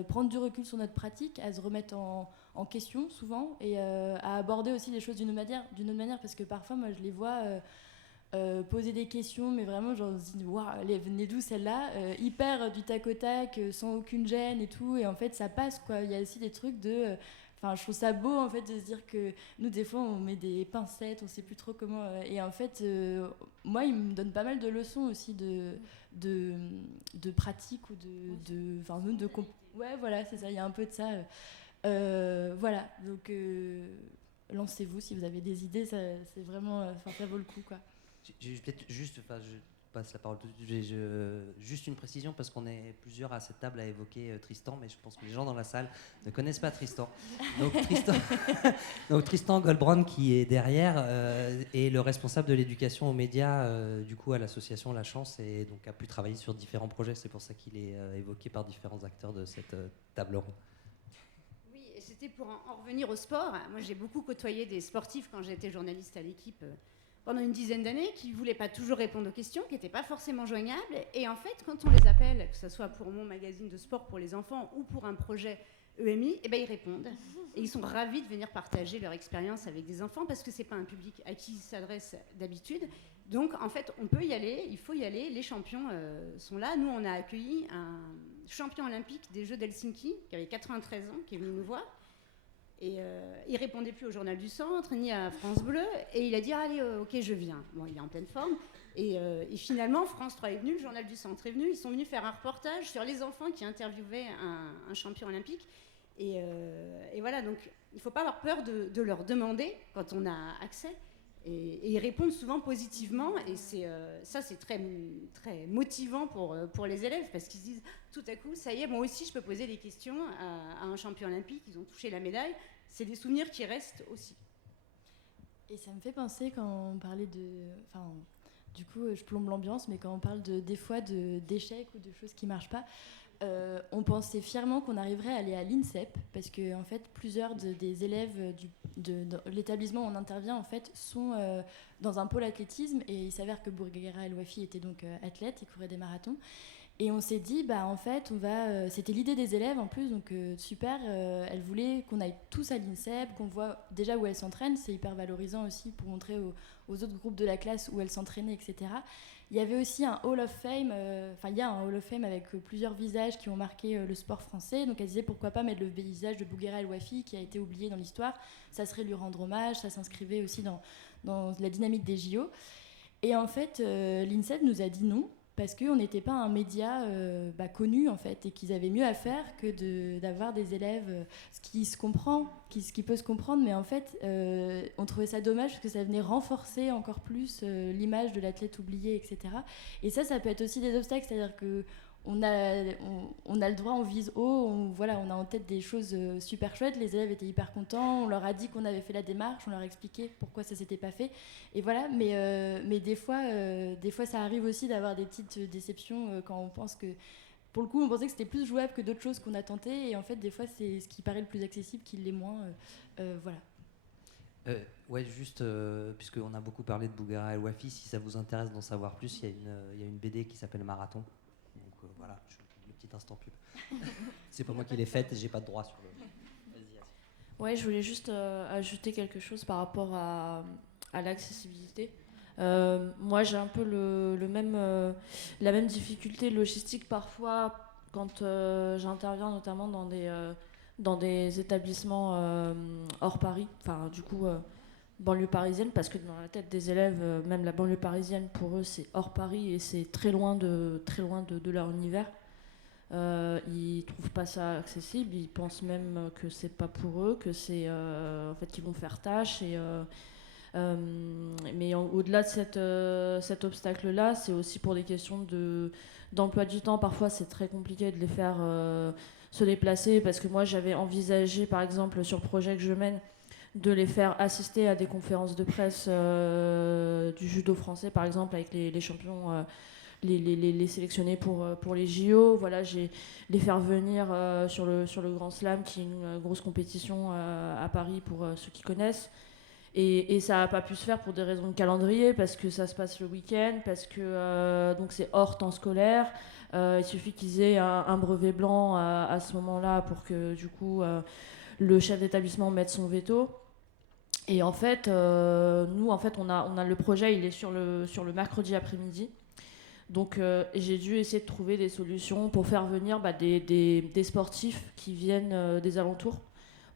prendre du recul sur notre pratique, à se remettre en question souvent, et à aborder aussi les choses d'une autre manière, parce que parfois moi je les vois poser des questions, mais vraiment genre se dit waouh, elle venait d'où celle-là, hyper du tac au tac, sans aucune gêne et tout, et en fait ça passe quoi. Il y a aussi des trucs de je trouve ça beau en fait de se dire que nous des fois on met des pincettes, on sait plus trop comment, et en fait moi il me donne pas mal de leçons aussi de pratique, ou ouais voilà, c'est ça, il y a un peu de ça, voilà, donc lancez-vous si vous avez des idées, ça c'est vraiment ça vaut le coup quoi. Peut-être juste, je passe la parole tout de suite, juste une précision, parce qu'on est plusieurs à cette table à évoquer Tristan, mais je pense que les gens dans la salle ne connaissent pas Tristan. Donc Tristan Goldbrand, qui est derrière, est le responsable de l'éducation aux médias du coup à l'association La Chance, et donc a pu travailler sur différents projets. C'est pour ça qu'il est évoqué par différents acteurs de cette table ronde. Oui, et c'était pour en revenir au sport. Moi, j'ai beaucoup côtoyé des sportifs quand j'étais journaliste à l'équipe pendant une dizaine d'années, qui ne voulaient pas toujours répondre aux questions, qui n'étaient pas forcément joignables. Et en fait, quand on les appelle, que ce soit pour mon magazine de sport pour les enfants ou pour un projet EMI, ils répondent. Et ils sont ravis de venir partager leur expérience avec des enfants, parce que ce n'est pas un public à qui ils s'adressent d'habitude. Donc, en fait, on peut y aller, il faut y aller. Les champions sont là. Nous, on a accueilli un champion olympique des Jeux d'Helsinki, qui avait 93 ans, qui est venu nous voir. Et il répondait plus au Journal du Centre, ni à France Bleu. Et il a dit, allez, ok, je viens. Bon, il est en pleine forme. Et finalement, France 3 est venu, le Journal du Centre est venu. Ils sont venus faire un reportage sur les enfants qui interviewaient un champion olympique. Et voilà, donc il ne faut pas avoir peur de leur demander quand on a accès. Et ils répondent souvent positivement. Et ça, c'est très, très motivant pour les élèves, parce qu'ils se disent, tout à coup, ça y est, moi aussi, je peux poser des questions à un champion olympique. Ils ont touché la médaille. C'est des souvenirs qui restent aussi. Et ça me fait penser, quand on parlait du coup, je plombe l'ambiance, mais quand on parle des fois d'échecs ou de choses qui ne marchent pas, on pensait fièrement qu'on arriverait à aller à l'INSEP, parce que en fait, plusieurs des élèves de l'établissement où on intervient en fait, sont dans un pôle athlétisme, et il s'avère que Bourguera El Wafi était donc athlète, il courait des marathons. Et on s'est dit, en fait, c'était l'idée des élèves en plus, donc super, elles voulaient qu'on aille tous à l'INSEP, qu'on voit déjà où elles s'entraînent, c'est hyper valorisant aussi pour montrer aux autres groupes de la classe où elles s'entraînaient, etc. Il y avait aussi un Hall of Fame, il y a un Hall of Fame avec plusieurs visages qui ont marqué le sport français, donc elles disaient pourquoi pas mettre le visage de Bourguera El Wafi, qui a été oublié dans l'histoire, ça serait lui rendre hommage, ça s'inscrivait aussi dans la dynamique des JO. Et en fait, l'INSEP nous a dit non, parce qu'on n'était pas un média connu en fait, et qu'ils avaient mieux à faire que d'avoir des élèves, ce qui peut se comprendre, mais en fait on trouvait ça dommage, parce que ça venait renforcer encore plus l'image de l'athlète oublié, etc. Et ça peut être aussi des obstacles, c'est-à-dire que on a le droit, on vise haut, on a en tête des choses super chouettes, les élèves étaient hyper contents, on leur a dit qu'on avait fait la démarche, on leur a expliqué pourquoi ça s'était pas fait, et voilà, mais des fois ça arrive aussi d'avoir des petites déceptions quand on pense que, pour le coup, on pensait que c'était plus jouable que d'autres choses qu'on a tentées, et en fait des fois c'est ce qui paraît le plus accessible qui l'est moins, voilà. Ouais, juste, puisqu'on a beaucoup parlé de Bourguera El Wafi, si ça vous intéresse d'en savoir plus, il y a une BD qui s'appelle Marathon. Donc voilà, le petit instant pub. C'est pas moi qui l'ai faite, j'ai pas de droit sur le... Vas-y. Ouais, je voulais juste ajouter quelque chose par rapport à l'accessibilité. Moi, j'ai un peu la même difficulté logistique parfois quand j'interviens notamment dans des établissements hors Paris, enfin du coup banlieue parisienne, parce que dans la tête des élèves, même la banlieue parisienne, pour eux c'est hors Paris et c'est très loin de leur univers. ils trouvent pas ça accessible, ils pensent même que c'est pas pour eux, que c'est en fait qu'ils vont faire tâche. Mais au-delà de cet obstacle-là, c'est aussi pour des questions d'emploi du temps. Parfois, c'est très compliqué de les faire se déplacer, parce que moi, j'avais envisagé, par exemple, sur le projet que je mène, de les faire assister à des conférences de presse du judo français, par exemple, avec les champions, les sélectionner pour les JO. Voilà, les faire venir sur le Grand Slam, qui est une grosse compétition à Paris pour ceux qui connaissent. Et ça n'a pas pu se faire pour des raisons de calendrier, parce que ça se passe le week-end, parce que donc c'est hors temps scolaire. Il suffit qu'ils aient un brevet blanc à ce moment-là pour que du coup le chef d'établissement mette son veto. Et en fait, nous, en fait, on a le projet, il est sur le mercredi après-midi. Donc j'ai dû essayer de trouver des solutions pour faire venir des sportifs qui viennent des alentours.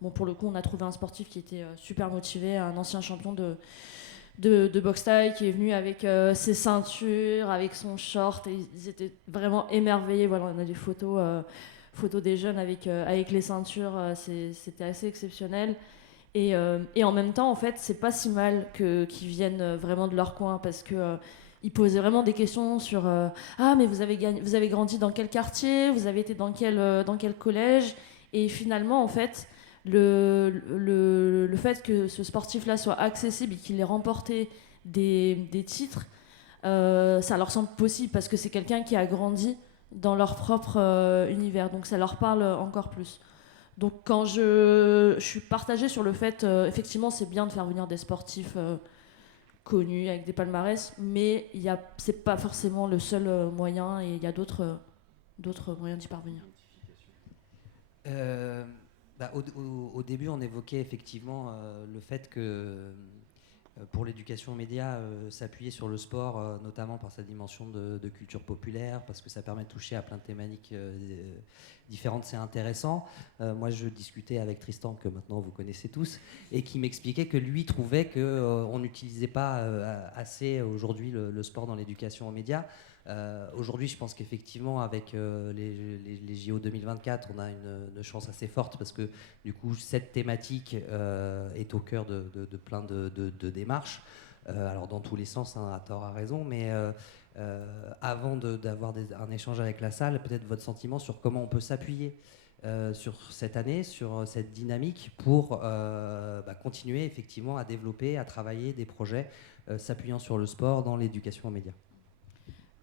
Bon, pour le coup, on a trouvé un sportif qui était super motivé, un ancien champion de boxe thaï, qui est venu avec ses ceintures, avec son short, et ils étaient vraiment émerveillés. Voilà, on a des photos des jeunes avec les ceintures, c'était assez exceptionnel. Et en même temps, en fait, c'est pas si mal qu'ils viennent vraiment de leur coin, parce que ils posaient vraiment des questions sur ah, mais vous avez grandi dans quel quartier, vous avez été dans quel collège. Et finalement, en fait, le fait que ce sportif-là soit accessible et qu'il ait remporté des titres, ça leur semble possible, parce que c'est quelqu'un qui a grandi dans leur propre univers, donc ça leur parle encore plus. Donc quand je suis partagée sur le fait, effectivement c'est bien de faire venir des sportifs connus avec des palmarès, mais c'est pas forcément le seul moyen, et il y a d'autres moyens d'y parvenir. Au début, on évoquait effectivement le fait que pour l'éducation aux médias, s'appuyer sur le sport, notamment par sa dimension de culture populaire, parce que ça permet de toucher à plein de thématiques différentes, c'est intéressant. Moi, je discutais avec Tristan, que maintenant vous connaissez tous, et qui m'expliquait que lui trouvait qu'on n'utilisait pas assez aujourd'hui le sport dans l'éducation aux médias. Aujourd'hui, je pense qu'effectivement, avec les JO 2024, on a une chance assez forte, parce que du coup, cette thématique est au cœur de plein de démarches. Alors, dans tous les sens, hein, à tort, à raison, mais avant d'avoir un échange avec la salle, peut-être votre sentiment sur comment on peut s'appuyer sur cette année, sur cette dynamique, pour continuer effectivement à développer, à travailler des projets s'appuyant sur le sport dans l'éducation aux médias.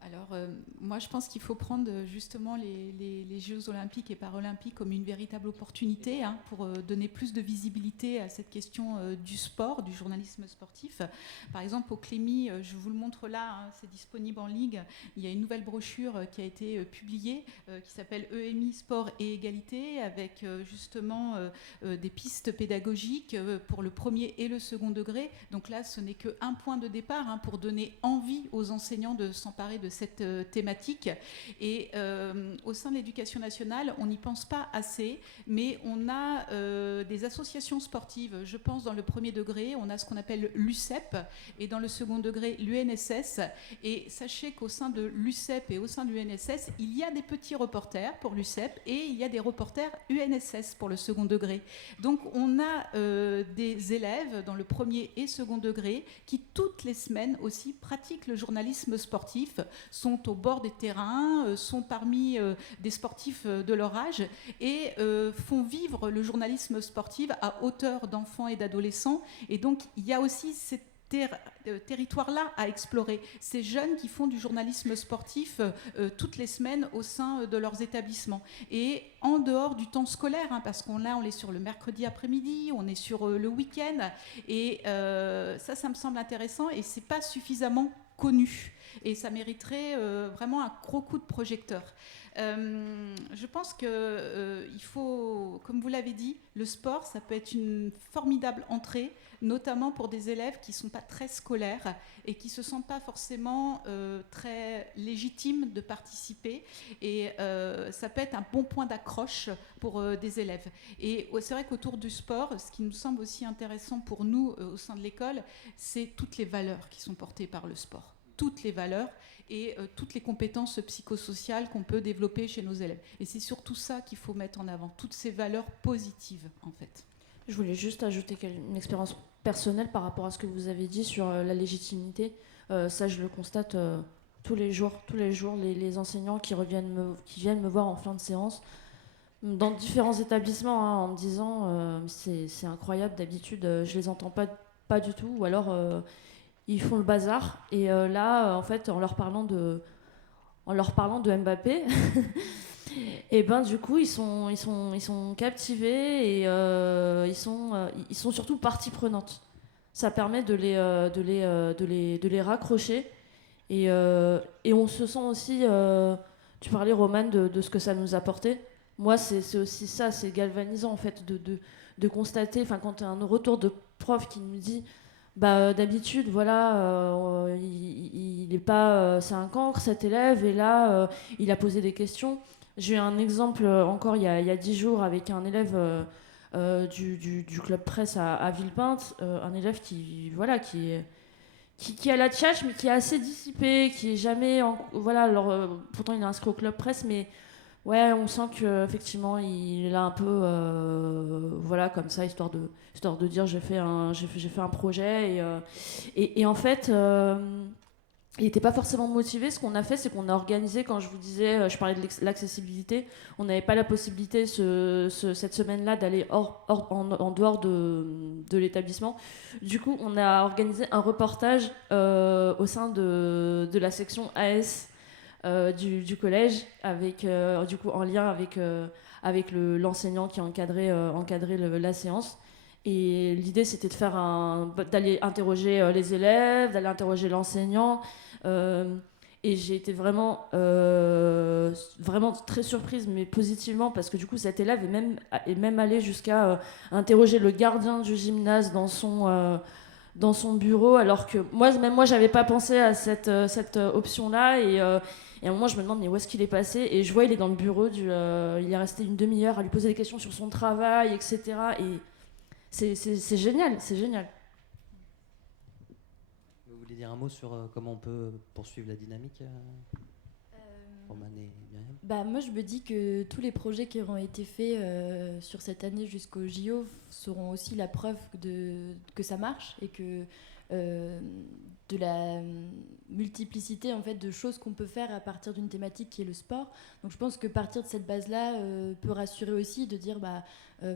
Alors, moi, je pense qu'il faut prendre justement les Jeux olympiques et paralympiques comme une véritable opportunité pour donner plus de visibilité à cette question du sport, du journalisme sportif. Par exemple, au Clémy, je vous le montre là, c'est disponible en ligne. Il y a une nouvelle brochure qui a été publiée qui s'appelle EMI Sport et Égalité, avec justement des pistes pédagogiques pour le premier et le second degré. Donc là, ce n'est qu'un point de départ pour donner envie aux enseignants de s'emparer de cette thématique. Et au sein de l'éducation nationale, on n'y pense pas assez, mais on a des associations sportives. Je pense dans le premier degré, on a ce qu'on appelle l'UCEP, et dans le second degré, l'UNSS. Et sachez qu'au sein de l'UCEP et au sein de l'UNSS, il y a des petits reporters pour l'UCEP et il y a des reporters UNSS pour le second degré. Donc on a des élèves dans le premier et second degré qui toutes les semaines aussi pratiquent le journalisme sportif, sont au bord des terrains, sont parmi des sportifs de leur âge, et font vivre le journalisme sportif à hauteur d'enfants et d'adolescents. Et donc il y a aussi cette territoire-là à explorer. Ces jeunes qui font du journalisme sportif toutes les semaines au sein de leurs établissements. Et en dehors du temps scolaire, parce qu'on est sur le mercredi après-midi, on est sur le week-end, et ça me semble intéressant, et c'est pas suffisamment connu. Et ça mériterait vraiment un gros coup de projecteur. Je pense qu'il faut, comme vous l'avez dit, le sport, ça peut être une formidable entrée, notamment pour des élèves qui ne sont pas très scolaires et qui ne se sentent pas forcément très légitimes de participer. Et ça peut être un bon point d'accroche pour des élèves. Et c'est vrai qu'autour du sport, ce qui nous semble aussi intéressant pour nous au sein de l'école, c'est toutes les valeurs qui sont portées par le sport. toutes les valeurs et toutes les compétences psychosociales qu'on peut développer chez nos élèves. Et c'est surtout ça qu'il faut mettre en avant, toutes ces valeurs positives, en fait. Je voulais juste ajouter une expérience personnelle par rapport à ce que vous avez dit sur la légitimité. Ça, je le constate tous les jours, les enseignants qui viennent me voir en fin de séance, dans différents établissements, en me disant c'est incroyable, d'habitude, je les entends pas du tout, ou alors ils font le bazar. Et là, en fait, en leur parlant de Mbappé, et ben du coup ils sont captivés et ils sont surtout partie prenante. Ça permet de les raccrocher et on se sent aussi. Tu parlais, Romane, de ce que ça nous apportait. Moi, c'est aussi ça, c'est galvanisant en fait de constater. Enfin, quand tu as un retour de prof qui nous dit. D'habitude, voilà, il est pas, c'est un cancre cet élève, et là, il a posé des questions. J'ai eu un exemple encore il y a 10 jours avec un élève du club presse à Villepinte, un élève qui a la tchatche, mais qui est assez dissipé, qui est jamais, voilà, alors pourtant il est inscrit au club presse, mais ouais, on sent qu'effectivement il est là un peu, voilà, comme ça, histoire de dire j'ai fait un projet et en fait il n'était pas forcément motivé. Ce qu'on a fait, c'est qu'on a organisé, quand je vous disais, je parlais de l'accessibilité, on n'avait pas la possibilité cette semaine-là d'aller en dehors de l'établissement. Du coup, on a organisé un reportage au sein de la section AS du collège, avec, du coup, en lien avec l'enseignant qui encadrait la séance. Et l'idée, c'était d'aller interroger les élèves, d'aller interroger l'enseignant. Et j'ai été vraiment très surprise, mais positivement, parce que du coup, cet élève est même allé jusqu'à interroger le gardien du gymnase dans son bureau, alors que moi, j'avais pas pensé à cette option-là. Et à un moment, je me demande, mais où est-ce qu'il est passé? Et je vois, il est dans le bureau, il est resté une demi-heure à lui poser des questions sur son travail, etc. Et c'est génial, c'est génial. Vous voulez dire un mot sur comment on peut poursuivre la dynamique, Romane et Myriam? Moi, je me dis que tous les projets qui auront été faits sur cette année jusqu'au JO seront aussi la preuve que ça marche, et que de la multiplicité en fait de choses qu'on peut faire à partir d'une thématique qui est le sport. Donc je pense que partir de cette base-là peut rassurer aussi, de dire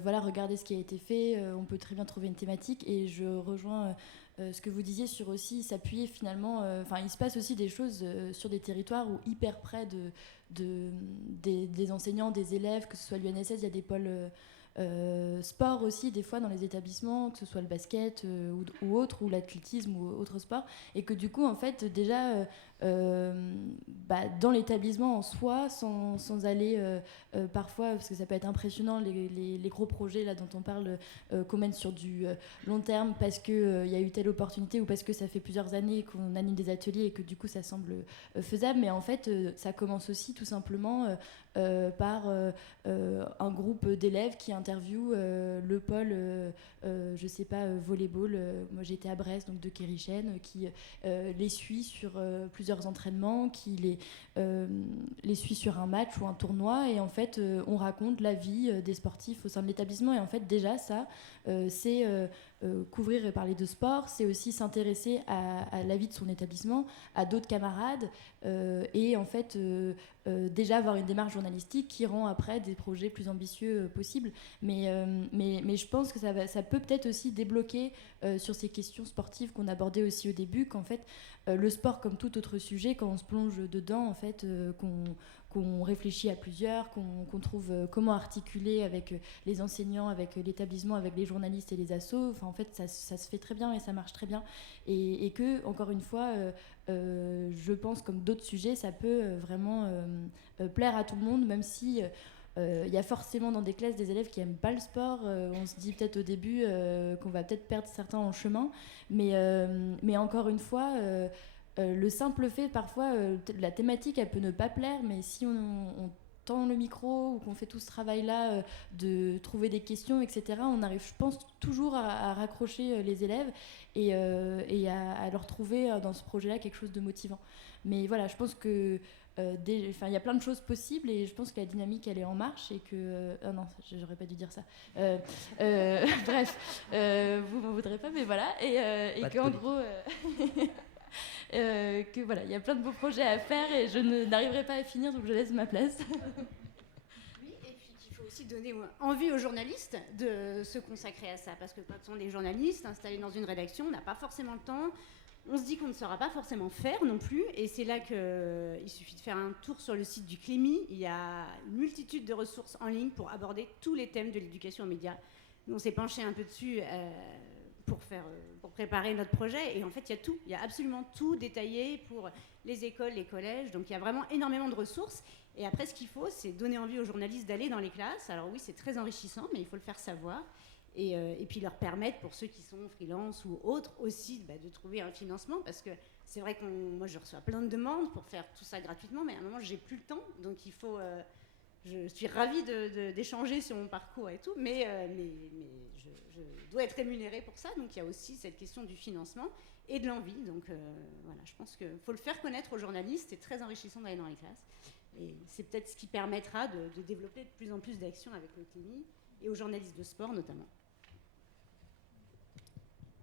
voilà, regardez ce qui a été fait, on peut très bien trouver une thématique. Et je rejoins ce que vous disiez sur aussi s'appuyer finalement, il se passe aussi des choses sur des territoires où hyper près des enseignants, des élèves, que ce soit l'UNSS, il y a des pôles sport aussi des fois dans les établissements, que ce soit le basket ou autre, ou l'athlétisme ou autre sport, et que du coup en fait déjà dans l'établissement en soi, sans aller parfois, parce que ça peut être impressionnant les gros projets là dont on parle, qu'on mène sur du long terme parce qu'il y a eu telle opportunité, ou parce que ça fait plusieurs années qu'on anime des ateliers et que du coup ça semble faisable, mais en fait ça commence aussi tout simplement par un groupe d'élèves qui interviewe le pôle je sais pas, volleyball, moi j'étais à Brest, donc de Kérichen, qui les suit sur plusieurs entraînements, qui les suit sur un match ou un tournoi, et en fait on raconte la vie des sportifs au sein de l'établissement. Et en fait déjà ça c'est couvrir et parler de sport, c'est aussi s'intéresser à la vie de son établissement, à d'autres camarades, et en fait déjà avoir une démarche journalistique qui rend après des projets plus ambitieux possibles. Mais je pense que ça peut peut-être aussi débloquer sur ces questions sportives qu'on abordait aussi au début, qu'en fait le sport, comme tout autre sujet, quand on se plonge dedans, en fait qu'on réfléchit à plusieurs, qu'on trouve comment articuler avec les enseignants, avec l'établissement, avec les journalistes et les assos. Enfin, en fait, ça se fait très bien et ça marche très bien. Et que, encore une fois, je pense, comme d'autres sujets, ça peut vraiment plaire à tout le monde, même si il y a forcément dans des classes des élèves qui n'aiment pas le sport. On se dit peut-être au début qu'on va peut-être perdre certains en chemin. Mais encore une fois... le simple fait, parfois, la thématique, elle peut ne pas plaire, mais si on tend le micro ou qu'on fait tout ce travail-là de trouver des questions, etc., on arrive, je pense, toujours à raccrocher les élèves et à leur trouver dans ce projet-là quelque chose de motivant. Mais voilà, je pense que il y a plein de choses possibles et je pense que la dynamique, elle est en marche et que... non, j'aurais pas dû dire ça. Bref, vous m'en voudrez pas, mais voilà. Et qu'en gros... que voilà, il y a plein de beaux projets à faire et je n'arriverai pas à finir, donc je laisse ma place. Oui, et puis qu'il faut aussi donner envie aux journalistes de se consacrer à ça, parce que quand on est journaliste installé dans une rédaction, on n'a pas forcément le temps, on se dit qu'on ne saura pas forcément faire non plus, et c'est là qu'il suffit de faire un tour sur le site du Clémy. Il y a une multitude de ressources en ligne pour aborder tous les thèmes de l'éducation aux médias. Nous, on s'est penché un peu dessus pour préparer notre projet, et en fait il y a absolument tout détaillé pour les écoles, les collèges, donc il y a vraiment énormément de ressources. Et après, ce qu'il faut, c'est donner envie aux journalistes d'aller dans les classes. Alors oui, c'est très enrichissant, mais il faut le faire savoir, et puis leur permettre, pour ceux qui sont freelance ou autres aussi, de trouver un financement, parce que c'est vrai que moi je reçois plein de demandes pour faire tout ça gratuitement, mais à un moment j'ai plus le temps, donc il faut je suis ravie d'échanger sur mon parcours et tout, mais je dois être rémunérée pour ça. Donc il y a aussi cette question du financement et de l'envie. Donc voilà, je pense qu'il faut le faire connaître aux journalistes. C'est très enrichissant d'aller dans les classes. Et c'est peut-être ce qui permettra de développer de plus en plus d'actions avec le Clémy et aux journalistes de sport notamment.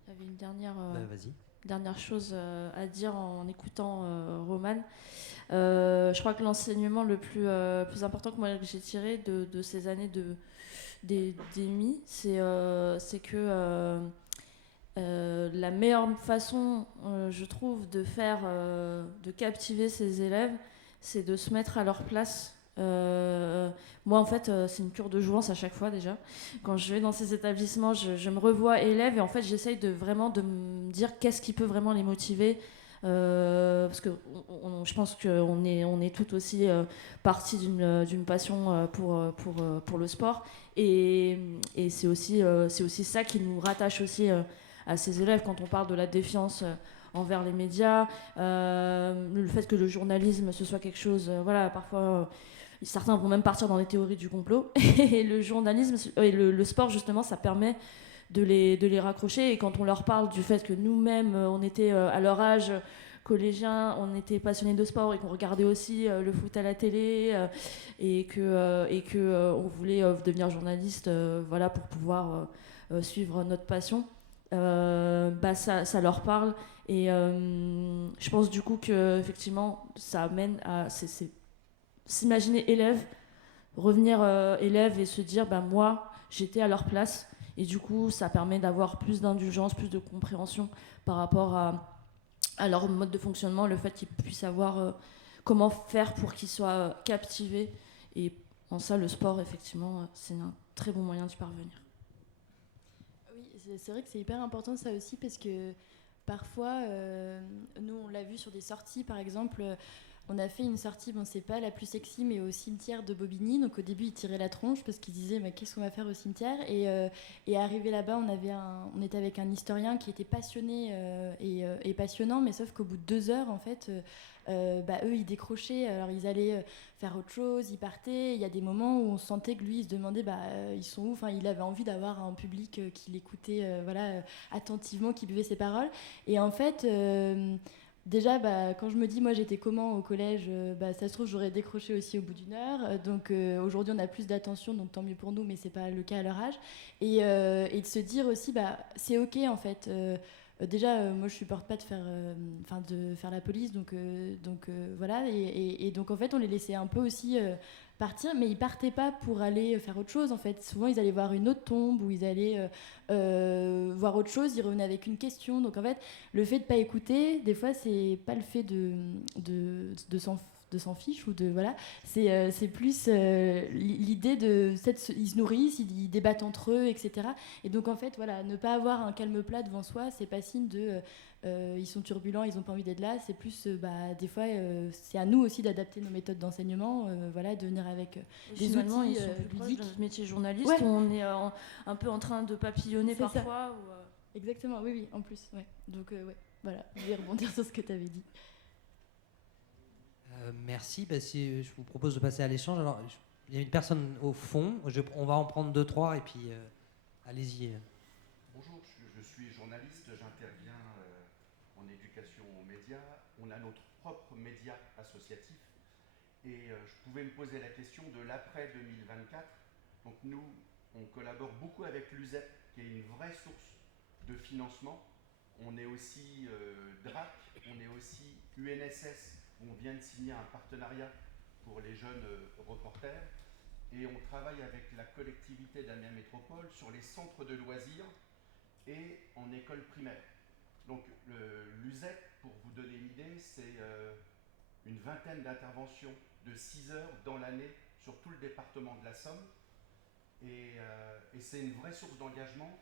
J'avais une dernière... Vas-y. Dernière chose à dire en écoutant Romane. Je crois que l'enseignement le plus important que moi j'ai tiré de ces années d'EMI, c'est que la meilleure façon, je trouve, de captiver ces élèves, c'est de se mettre à leur place. Moi en fait c'est une cure de jouance à chaque fois. Déjà quand je vais dans ces établissements, je me revois élève et en fait j'essaye de me dire qu'est-ce qui peut vraiment les motiver, parce que je pense qu'on est tout aussi partie d'une passion pour le sport, et c'est aussi ça qui nous rattache aussi à ces élèves quand on parle de la défiance envers les médias, le fait que le journalisme ce soit quelque chose, voilà, parfois certains vont même partir dans les théories du complot, et le journalisme et le sport justement ça permet de les raccrocher. Et quand on leur parle du fait que nous-mêmes on était à leur âge collégien, on était passionnés de sport et qu'on regardait aussi le foot à la télé, et que on voulait devenir journaliste, voilà, pour pouvoir suivre notre passion, ça leur parle. Et je pense du coup que effectivement ça amène à s'imaginer élève, revenir élève et se dire moi j'étais à leur place, et du coup ça permet d'avoir plus d'indulgence, plus de compréhension par rapport à leur mode de fonctionnement, le fait qu'ils puissent savoir comment faire pour qu'ils soient captivés. Et en ça le sport effectivement c'est un très bon moyen d'y parvenir. Oui, c'est vrai que c'est hyper important ça aussi, parce que parfois nous on l'a vu sur des sorties par exemple. On a fait une sortie, bon c'est pas la plus sexy, mais au cimetière de Bobigny. Donc au début ils tiraient la tronche parce qu'ils disaient mais qu'est-ce qu'on va faire au cimetière, et arrivé là-bas on était avec un historien qui était passionné et passionnant, mais sauf qu'au bout de 2 heures en fait eux ils décrochaient, alors ils allaient faire autre chose, ils partaient. Il y a des moments où on sentait que lui il se demandait ils sont où, enfin il avait envie d'avoir un public qui l'écoutait attentivement, qui buvait ses paroles. Et en fait déjà, quand je me dis, moi j'étais comment au collège, ça se trouve j'aurais décroché aussi au bout d'1 heure. Donc aujourd'hui on a plus d'attention, donc tant mieux pour nous, mais c'est pas le cas à leur âge. Et de se dire aussi, c'est ok en fait. Déjà, moi je supporte pas de faire la police, donc voilà. Et donc en fait on les laissait un peu aussi partir, mais ils partaient pas pour aller faire autre chose en fait. Souvent ils allaient voir une autre tombe, ou ils allaient voir autre chose, ils revenaient avec une question. Donc en fait le fait de pas écouter, des fois c'est pas le fait de s'en fiche, ou de voilà, c'est plus l'idée ils se nourrissent, ils débattent entre eux, etc. Et donc en fait voilà, ne pas avoir un calme plat devant soi, c'est pas signe de ils sont turbulents, ils ont pas envie d'être là. C'est plus des fois c'est à nous aussi d'adapter nos méthodes d'enseignement, de venir avec des outils ils sont plus proches de notre métier journaliste, ouais. Où on est un peu en train de papillonner c'est parfois. Exactement, oui, en plus, ouais. Donc voilà, je vais rebondir sur ce que tu avais dit. Merci. Si je vous propose de passer à l'échange. Alors, il y a une personne au fond. On va en prendre 2-3 et puis allez-y. Bonjour, je suis journaliste. J'interviens en éducation aux médias. On a notre propre média associatif. Et je pouvais me poser la question de l'après 2024. Donc nous, on collabore beaucoup avec l'USEP, qui est une vraie source de financement. On est aussi DRAC, on est aussi UNSS, où on vient de signer un partenariat pour les jeunes reporters. Et on travaille avec la collectivité d'Amiens Métropole sur les centres de loisirs et en école primaire. Donc l'USEP, pour vous donner une idée, c'est une vingtaine d'interventions de 6 heures dans l'année sur tout le département de la Somme. Et c'est une vraie source d'engagement.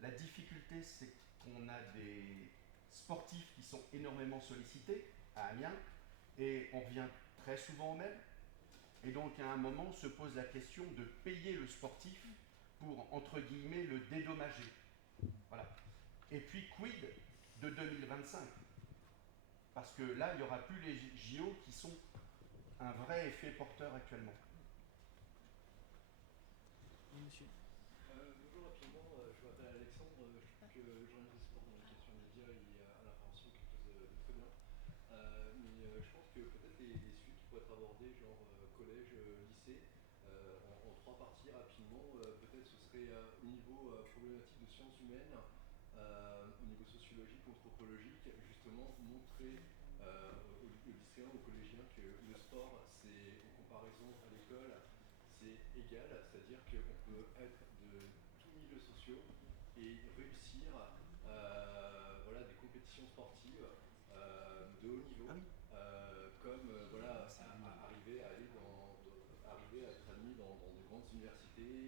La difficulté, c'est qu'on a des sportifs qui sont énormément sollicités à Amiens et on revient très souvent au même. Et donc à un moment, on se pose la question de payer le sportif pour, entre guillemets, le dédommager. Voilà. Et puis, quid de 2025 ? Parce que là, il n'y aura plus les JO qui sont un vrai effet porteur actuellement. Oui, monsieur. Bonjour, rapidement, je m'appelle Alexandre, je trouve que journaliste de sport dans l'éducation média et à l'information quelque chose de très bien. Mais je pense que peut-être les sujets qui pourraient être abordés, genre collège, lycée, en 3 parties rapidement, peut-être ce serait au niveau problématique de sciences humaines, au niveau sociologique ou anthropologique, justement montrer aux lycéens, aux collégiens que le sport, c'est en comparaison à l'école, c'est égal, c'est-à-dire qu'on peut être de tous milieux sociaux et réussir voilà, des compétitions sportives de haut niveau, comme voilà, arriver à aller arriver à être admis dans de grandes universités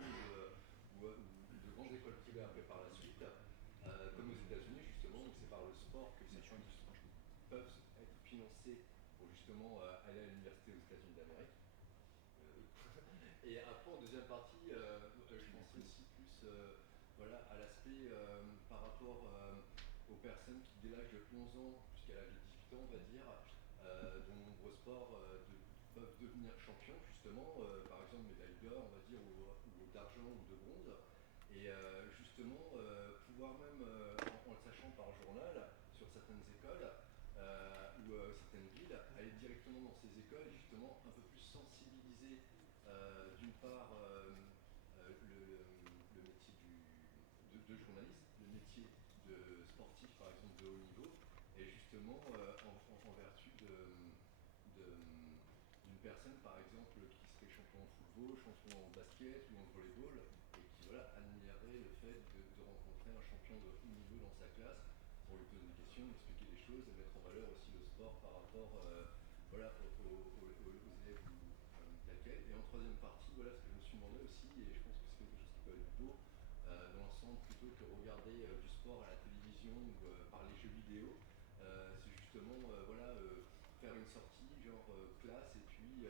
ou de grandes écoles privées après par la suite, comme aux États-Unis justement, donc c'est par le sport que ces gens peuvent être financés pour justement aller à l'université aux États-Unis d'Amérique. Et après, en deuxième partie, je pensais aussi plus voilà, à l'aspect par rapport aux personnes qui, dès l'âge de 11 ans jusqu'à l'âge de 18 ans, on va dire, dans de nombreux sports, peuvent devenir champions, justement, par exemple médaille d'or, on va dire, ou d'argent ou de bronze. Et justement, pouvoir même, en le sachant par journal, sur certaines écoles ou certaines villes, aller directement dans ces écoles et justement un peu plus sensibiliser d'une part le métier de journaliste, le métier de sportif par exemple de haut niveau, et justement en vertu d'une personne par exemple qui serait champion en football, champion en basket ou en volleyball, et qui voilà, admirerait le fait de rencontrer un champion de haut niveau dans sa classe pour lui poser des questions, expliquer des choses et mettre en valeur aussi le sport par rapport voilà, aux élèves tel quel. Et en troisième partie, voilà ce que je me suis demandé aussi, et je pense que c'est quelque chose qui peut être beau dans l'ensemble, plutôt que regarder du sport à la télévision ou par les jeux vidéo, c'est justement voilà, faire une sortie genre classe et puis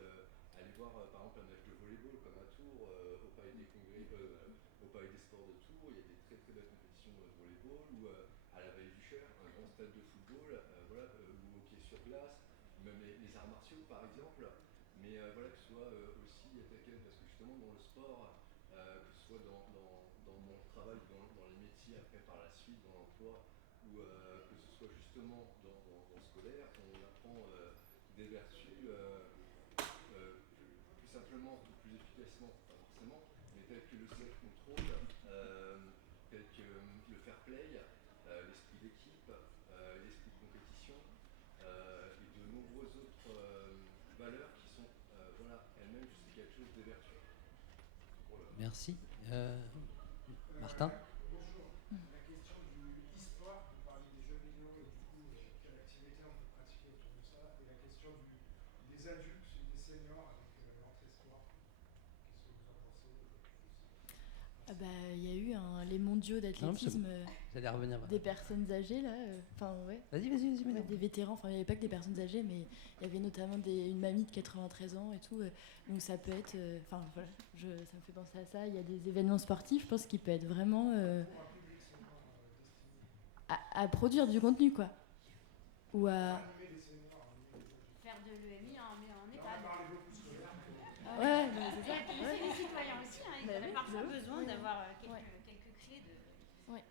aller voir par exemple un match de volleyball comme à Tours, au Palais des Congrès, au Palais des Sports de Tours, il y a des très très belles compétitions de volleyball, ou à la Vallée du Cher, un grand stade de football, voilà, ou hockey sur glace, même les arts martiaux par exemple, mais voilà, que ce soit aussi tel, parce que justement dans le sport, que ce soit dans mon travail, dans les métiers après par la suite, dans l'emploi, ou que ce soit justement dans scolaire, on apprend des vertus plus simplement ou plus efficacement, pas forcément, mais telles que le self-control, telles que le fair play, l'esprit d'équipe, l'esprit de compétition, et de nombreuses autres valeurs qui sont voilà, elles-mêmes juste quelque chose de vertueux. Voilà. Merci. Martin. Bonjour. La question du e-sport, vous parlez des jeux vidéo et du coup, quelle activité on peut pratiquer autour de ça, et la question des adultes et des seniors avec l'entrée-sport. Qu'est-ce que vous en pensez? Ah bah, y a eu les mondiaux d'athlétisme des personnes âgées là, enfin ouais. Vas-y. Ouais, des vétérans, enfin il n'y avait pas que des personnes âgées, mais il y avait notamment une mamie de 93 ans et tout, donc ça peut être, enfin voilà, ça me fait penser à ça. Il y a des événements sportifs, je pense qu'il peut être vraiment à produire du contenu quoi, ou à Faire de de l'EMI en EHPAD. Ouais, c'est ça. C'est des citoyens aussi, hein, ils ont parfois besoin d'avoir quelques clés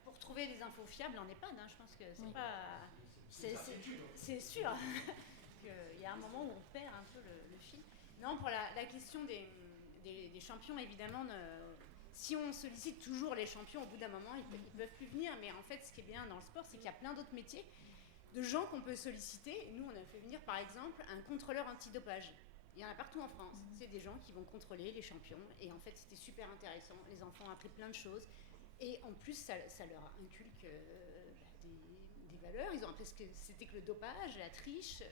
pour trouver des infos fiables en EHPAD. Hein, je pense que c'est pas... C'est sûr qu'il y a un moment où on perd un peu le fil. Non, pour la question des champions, évidemment, si on sollicite toujours les champions, au bout d'un moment, ils ne peuvent plus venir. Mais en fait, ce qui est bien dans le sport, c'est qu'il y a plein d'autres métiers de gens qu'on peut solliciter. Nous, on a fait venir, par exemple, un contrôleur antidopage. Il y en a partout en France. C'est des gens qui vont contrôler les champions. Et en fait, c'était super intéressant. Les enfants ont appris plein de choses. Et en plus, ça leur inculque des valeurs. Ils ont appris ce que c'était que le dopage, la triche.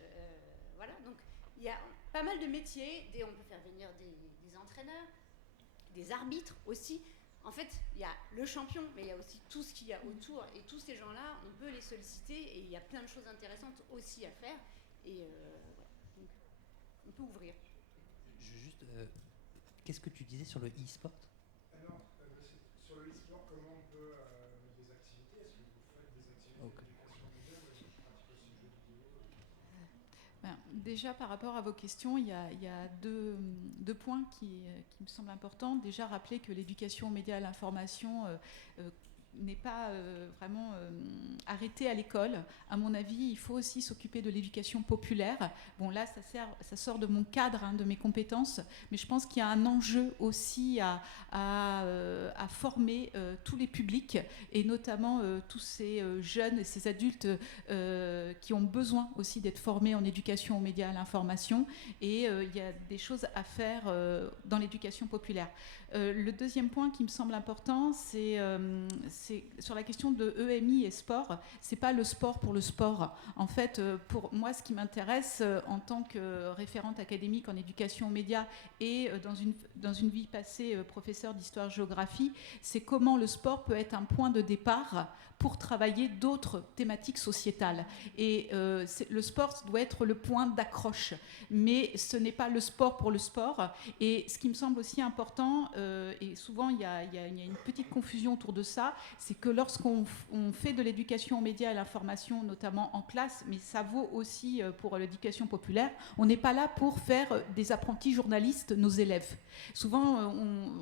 Voilà. Donc, il y a pas mal de métiers. On peut faire venir des entraîneurs, des arbitres aussi. En fait, il y a le champion, mais il y a aussi tout ce qu'il y a autour. Et tous ces gens-là, on peut les solliciter. Et il y a plein de choses intéressantes aussi à faire. Et donc, on peut ouvrir. Qu'est-ce que tu disais sur le e-sport ? Alors, sur le e-sport, comment on peut mettre des activités ? Est-ce que vous faites des activités d'éducation média ou est-ce que vous pratiquez aussi le jeu vidéo ? Déjà, par rapport à vos questions, il y a deux points qui me semblent importants. Déjà, rappeler que l'éducation aux médias et à l'information n'est pas vraiment arrêtée à l'école. À mon avis, il faut aussi s'occuper de l'éducation populaire. Bon, là, ça sort de mon cadre, de mes compétences, mais je pense qu'il y a un enjeu aussi à former tous les publics, et notamment tous ces jeunes et ces adultes qui ont besoin aussi d'être formés en éducation aux médias et à l'information. Et il y a des choses à faire dans l'éducation populaire. Le deuxième point qui me semble important, c'est sur la question de EMI et sport. C'est pas le sport pour le sport. En fait, pour moi, ce qui m'intéresse en tant que référente académique en éducation aux médias et dans une vie passée professeure d'histoire-géographie, c'est comment le sport peut être un point de départ pour travailler d'autres thématiques sociétales. Et le sport doit être le point d'accroche, mais ce n'est pas le sport pour le sport. Et ce qui me semble aussi important, et souvent il y a une petite confusion autour de ça, c'est que lorsqu'on fait de l'éducation aux médias et à l'information, notamment en classe, mais ça vaut aussi pour l'éducation populaire, on n'est pas là pour faire des apprentis journalistes, nos élèves. Souvent,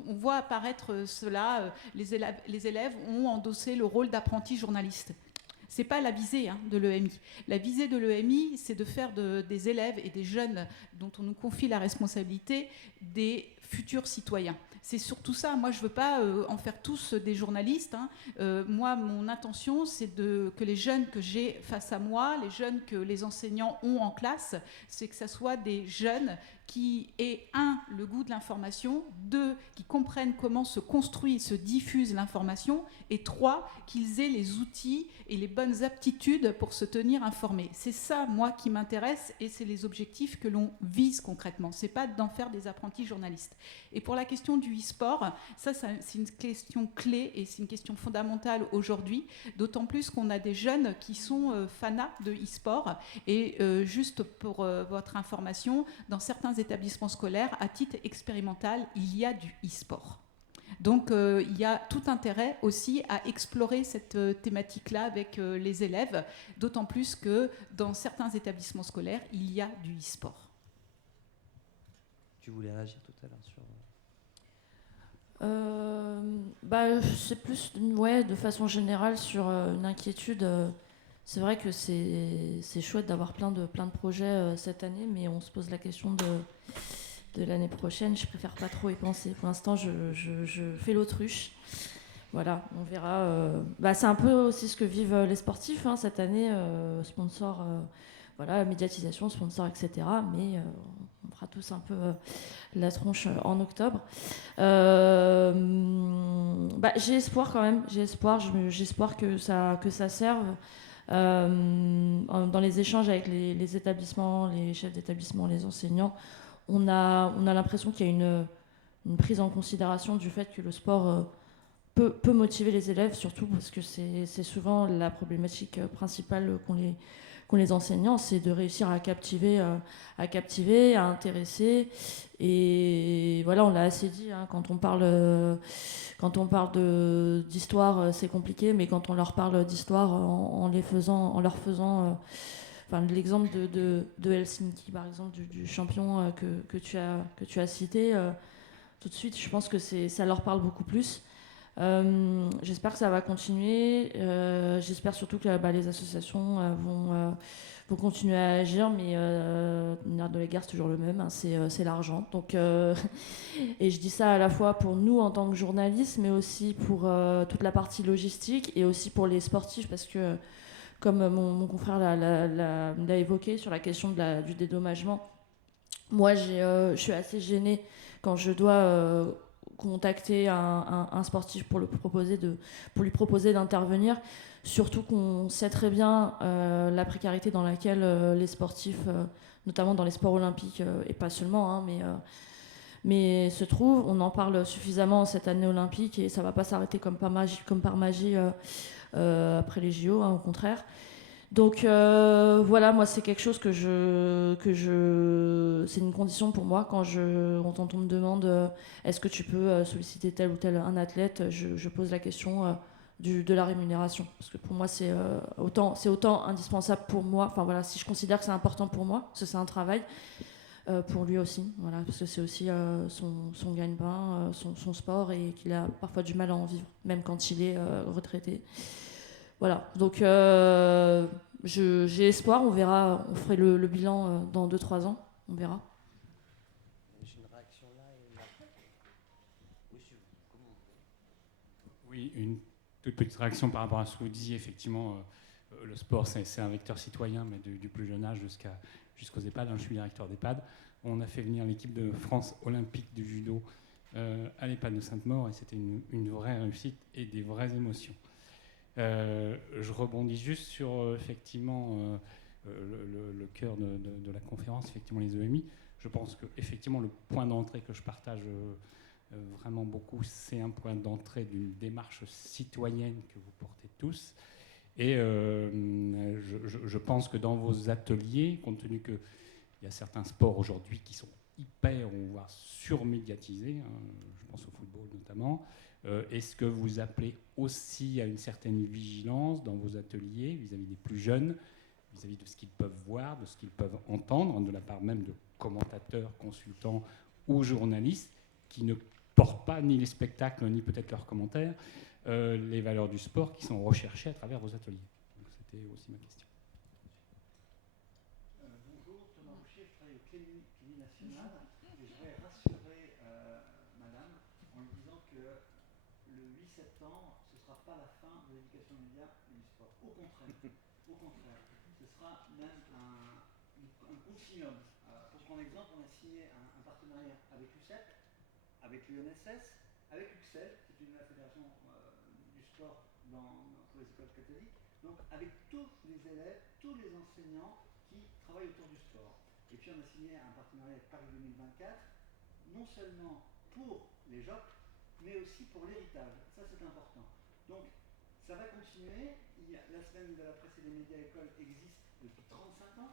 on voit apparaître cela, les élèves ont endossé le rôle d'apprentis journalistes. Ce n'est pas la visée de l'EMI. La visée de l'EMI, c'est de faire des élèves et des jeunes dont on nous confie la responsabilité des futurs citoyens. C'est surtout ça. Moi, je ne veux pas en faire tous des journalistes. Moi, mon intention, c'est que les jeunes que j'ai face à moi, les jeunes que les enseignants ont en classe, c'est que ça soit des jeunes qui aient, le goût de l'information, 2, qui comprennent comment se construit et se diffuse l'information, et 3, qu'ils aient les outils et les bonnes aptitudes pour se tenir informés. C'est ça, moi, qui m'intéresse, et c'est les objectifs que l'on vise concrètement. C'est pas d'en faire des apprentis journalistes. Et pour la question du e-sport, ça c'est une question clé et c'est une question fondamentale aujourd'hui, d'autant plus qu'on a des jeunes qui sont fanats de e-sport. Et juste pour votre information, dans certains établissements scolaires, à titre expérimental, il y a du e-sport. Donc il y a tout intérêt aussi à explorer cette thématique-là avec les élèves, d'autant plus que dans certains établissements scolaires, il y a du e-sport. Tu voulais réagir tout à l'heure sur... C'est plus de façon générale sur une inquiétude. C'est vrai que c'est chouette d'avoir plein de projets cette année, mais on se pose la question de l'année prochaine. Je préfère pas trop y penser. Pour l'instant, je fais l'autruche. Voilà, on verra. C'est un peu aussi ce que vivent les sportifs cette année, sponsor, médiatisation, sponsor, etc. Mais on fera tous un peu la tronche en octobre. J'ai espoir quand même. J'ai espoir que ça serve. Dans les échanges avec les établissements, les chefs d'établissement, les enseignants, on a l'impression qu'il y a une prise en considération du fait que le sport peut motiver les élèves, surtout parce que c'est souvent la problématique principale qu'ont les enseignants, c'est de réussir à captiver, à intéresser. Et voilà, on l'a assez dit, quand on parle d'histoire, c'est compliqué, mais quand on leur parle d'histoire en leur faisant l'exemple de Helsinki, par exemple, du champion que tu as cité, tout de suite, je pense que ça leur parle beaucoup plus. J'espère que ça va continuer. J'espère surtout que les associations vont continuer à agir, mais le nerf de la guerre, c'est toujours le même, hein, c'est l'argent. Donc, et je dis ça à la fois pour nous en tant que journalistes, mais aussi pour toute la partie logistique et aussi pour les sportifs, parce que, comme mon confrère l'a évoqué sur la question du dédommagement, moi, je suis assez gênée quand je dois contacter un sportif pour lui proposer d'intervenir, surtout qu'on sait très bien la précarité dans laquelle les sportifs, notamment dans les sports olympiques, et pas seulement, hein, mais se trouvent. On en parle suffisamment cette année olympique et ça va pas s'arrêter comme par magie après les JO, hein, au contraire. Donc voilà, moi c'est quelque chose c'est une condition pour moi quand on me demande est-ce que tu peux solliciter tel ou tel un athlète, je pose la question de la rémunération, parce que pour moi c'est autant indispensable pour moi, enfin voilà, si je considère que c'est important pour moi, parce que c'est un travail, pour lui aussi, voilà, parce que c'est aussi son gagne-pain, son sport, et qu'il a parfois du mal à en vivre, même quand il est retraité. Voilà, donc j'ai espoir, on verra, on ferait le bilan dans 2-3 ans, on verra. J'ai une réaction là et là. Oui, une toute petite réaction par rapport à ce que vous disiez. Effectivement, le sport, c'est un vecteur citoyen, mais du plus jeune âge jusqu'aux EHPAD. Je suis directeur d'EHPAD. On a fait venir l'équipe de France olympique du judo à l'EHPAD de Sainte-Maure, et c'était une vraie réussite et des vraies émotions. Je rebondis juste sur effectivement le cœur de la conférence, effectivement les EMI. Je pense que effectivement le point d'entrée que je partage vraiment beaucoup, c'est un point d'entrée d'une démarche citoyenne que vous portez tous. Et je pense que dans vos ateliers, compte tenu qu'il y a certains sports aujourd'hui qui sont hyper, voire surmédiatisés, hein, je pense au football notamment, est-ce que vous appelez aussi à une certaine vigilance dans vos ateliers vis-à-vis des plus jeunes, vis-à-vis de ce qu'ils peuvent voir, de ce qu'ils peuvent entendre, de la part même de commentateurs, consultants ou journalistes qui ne portent pas ni les spectacles, ni peut-être leurs commentaires, les valeurs du sport qui sont recherchées à travers vos ateliers. Donc c'était aussi ma question. Bonjour, Thomas Rocher, je travaille au Clémy National, et je voudrais rassurer madame en lui disant que le 8 septembre, ce ne sera pas la fin de l'éducation aux médias et du sport. Au contraire, ce sera même un continuum. Pour prendre exemple, on a signé un partenariat avec l'UCEP, avec l'UNSS, avec UXEL, qui est la fédération du sport pour les écoles catholiques, donc avec tous les élèves, tous les enseignants qui travaillent autour du sport. Et puis on a signé un partenariat avec Paris 2024, non seulement pour les JOC, mais aussi pour l'héritage. Ça, c'est important. Donc, ça va continuer. La semaine de la presse et des médias écoles existe depuis 35 ans.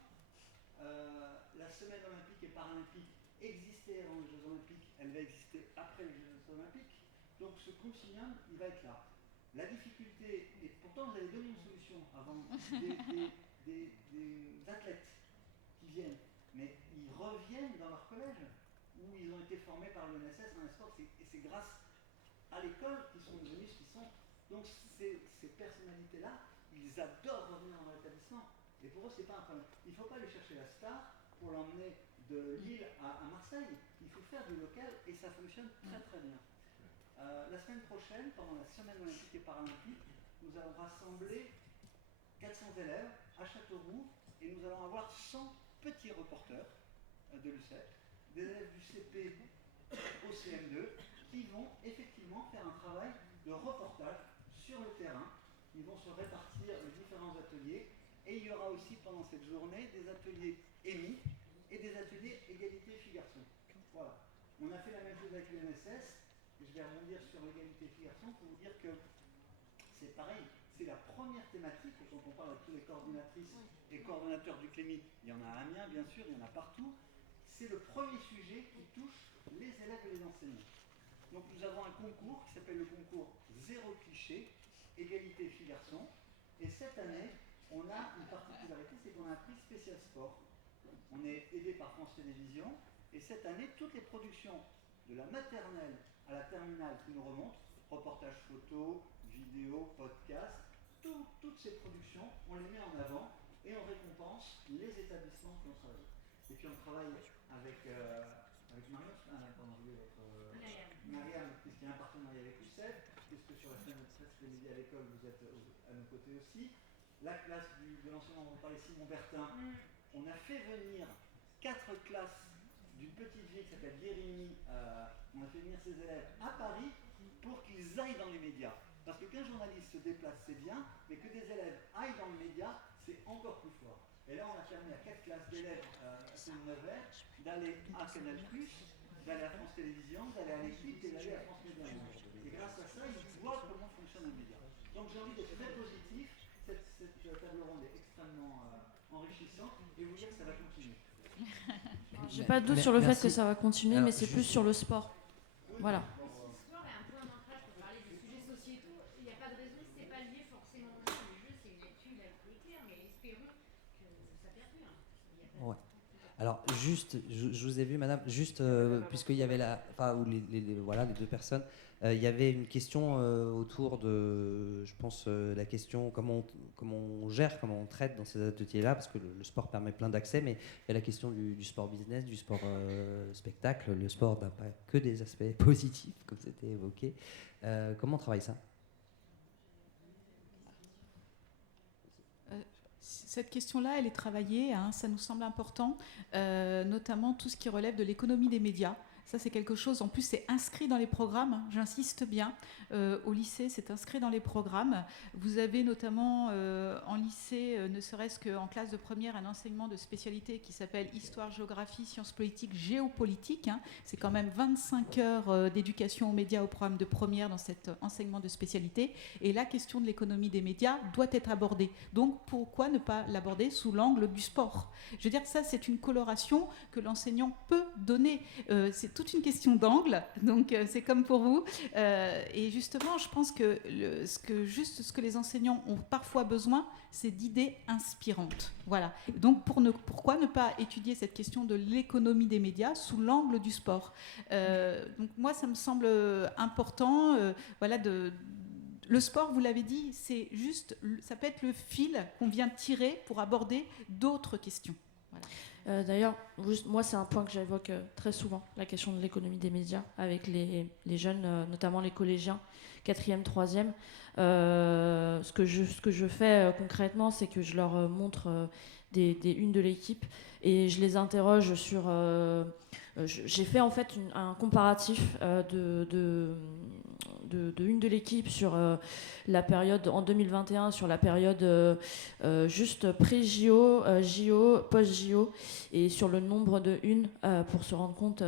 La semaine olympique et paralympique existait avant les Jeux olympiques. Elle va exister après les Jeux olympiques. Donc, ce continuum, il va être là. La difficulté, et pourtant vous avez donné une solution avant, des athlètes qui viennent, mais ils reviennent dans leur collège, où ils ont été formés par l'UNSS en sport, et c'est grâce à l'école qu'ils sont devenus ce qu'ils sont. Donc ces personnalités-là, ils adorent revenir dans l'établissement. Et pour eux, c'est pas un problème. Il ne faut pas aller chercher la star pour l'emmener de Lille à Marseille. Il faut faire du local, et ça fonctionne très très bien. La semaine prochaine, pendant la semaine olympique et paralympique, nous allons rassembler 400 élèves à Châteauroux, et nous allons avoir 100 petits reporters de l'UCEP, des élèves du CP au CM2, qui vont effectivement faire un travail de reportage sur le terrain. Ils vont se répartir les différents ateliers, et il y aura aussi pendant cette journée des ateliers EMI et des ateliers égalité filles-garçons. Voilà. On a fait la même chose avec l'UNSS, et je vais rebondir sur l'égalité filles-garçons pour vous dire que c'est pareil. C'est la première thématique, quand on parle avec tous les coordinatrices et coordonnateurs du Clémy, il y en a à Amiens bien sûr, il y en a partout, c'est le premier sujet qui touche les élèves et les enseignants. Donc nous avons un concours qui s'appelle le concours Zéro cliché, égalité filles-garçons, et cette année, on a une particularité, c'est qu'on a un prix spécial sport. On est aidé par France Télévisions, et cette année, toutes les productions de la maternelle à la terminale qui nous remontent, reportages photos, vidéos, podcasts, toutes ces productions, on les met en avant et on récompense les établissements qui ont travaillé. Et puis on travaille avec Mariam, puisqu'il y a un partenariat avec UCED, puisque sur la semaine de presse des médias à l'école, vous êtes à nos côtés aussi. La classe de l'enseignement dont parlait Simon Bertin, on a fait venir 4 classes d'une petite ville qui s'appelle Guérigny, on a fait venir ses élèves à Paris pour qu'ils aillent dans les médias. Parce que qu'un journaliste se déplace, c'est bien, mais que des élèves aillent dans le média, c'est encore plus fort. Et là, on a permis à 4 classes d'élèves sur le Nevers d'aller à Canal+, d'aller à France Télévisions, d'aller à l'Équipe et d'aller à France Média. Et grâce à ça, ils voient comment fonctionne un média. Donc j'ai envie d'être très positif. Cette table ronde est extrêmement enrichissante et vous dire que ça va continuer. J'ai pas de doute sur le fait que ça va continuer, mais c'est plus sur le sport. Voilà. Alors, juste, je vous ai vu, madame, juste, puisqu'il y avait les deux personnes, il y avait une question autour de, je pense, la question comment on gère, comment on traite dans ces ateliers-là, parce que le sport permet plein d'accès, mais il y a la question du sport business, du sport spectacle. Le sport n'a pas que des aspects positifs, comme c'était évoqué. Comment on travaille ça ? Cette question-là, elle est travaillée, hein, ça nous semble important, notamment tout ce qui relève de l'économie des médias. Ça, c'est quelque chose, en plus, c'est inscrit dans les programmes, j'insiste bien. Au lycée, c'est inscrit dans les programmes. Vous avez notamment en lycée, ne serait-ce qu'en classe de première, un enseignement de spécialité qui s'appelle Histoire, Géographie, Sciences politiques, Géopolitique. Hein. C'est quand même 25 heures d'éducation aux médias au programme de première dans cet enseignement de spécialité. Et la question de l'économie des médias doit être abordée. Donc, pourquoi ne pas l'aborder sous l'angle du sport ? Je veux dire que ça, c'est une coloration que l'enseignant peut donner. C'est toute une question d'angle, donc c'est comme pour vous. Et justement, je pense que ce que les enseignants ont parfois besoin, c'est d'idées inspirantes. Voilà. Donc pourquoi ne pas étudier cette question de l'économie des médias sous l'angle du sport ? Donc moi, ça me semble important. Le sport, vous l'avez dit, c'est juste, ça peut être le fil qu'on vient tirer pour aborder d'autres questions. Voilà. D'ailleurs, moi, c'est un point que j'évoque très souvent, la question de l'économie des médias, avec les jeunes, notamment les collégiens, 4e, 3e. Ce que je fais concrètement, c'est que je leur montre des unes de l'équipe et je les interroge sur... j'ai fait en fait un comparatif de une de l'équipe sur la période en 2021, sur la période juste pré-JO, JO, post-JO, et sur le nombre de unes pour se rendre compte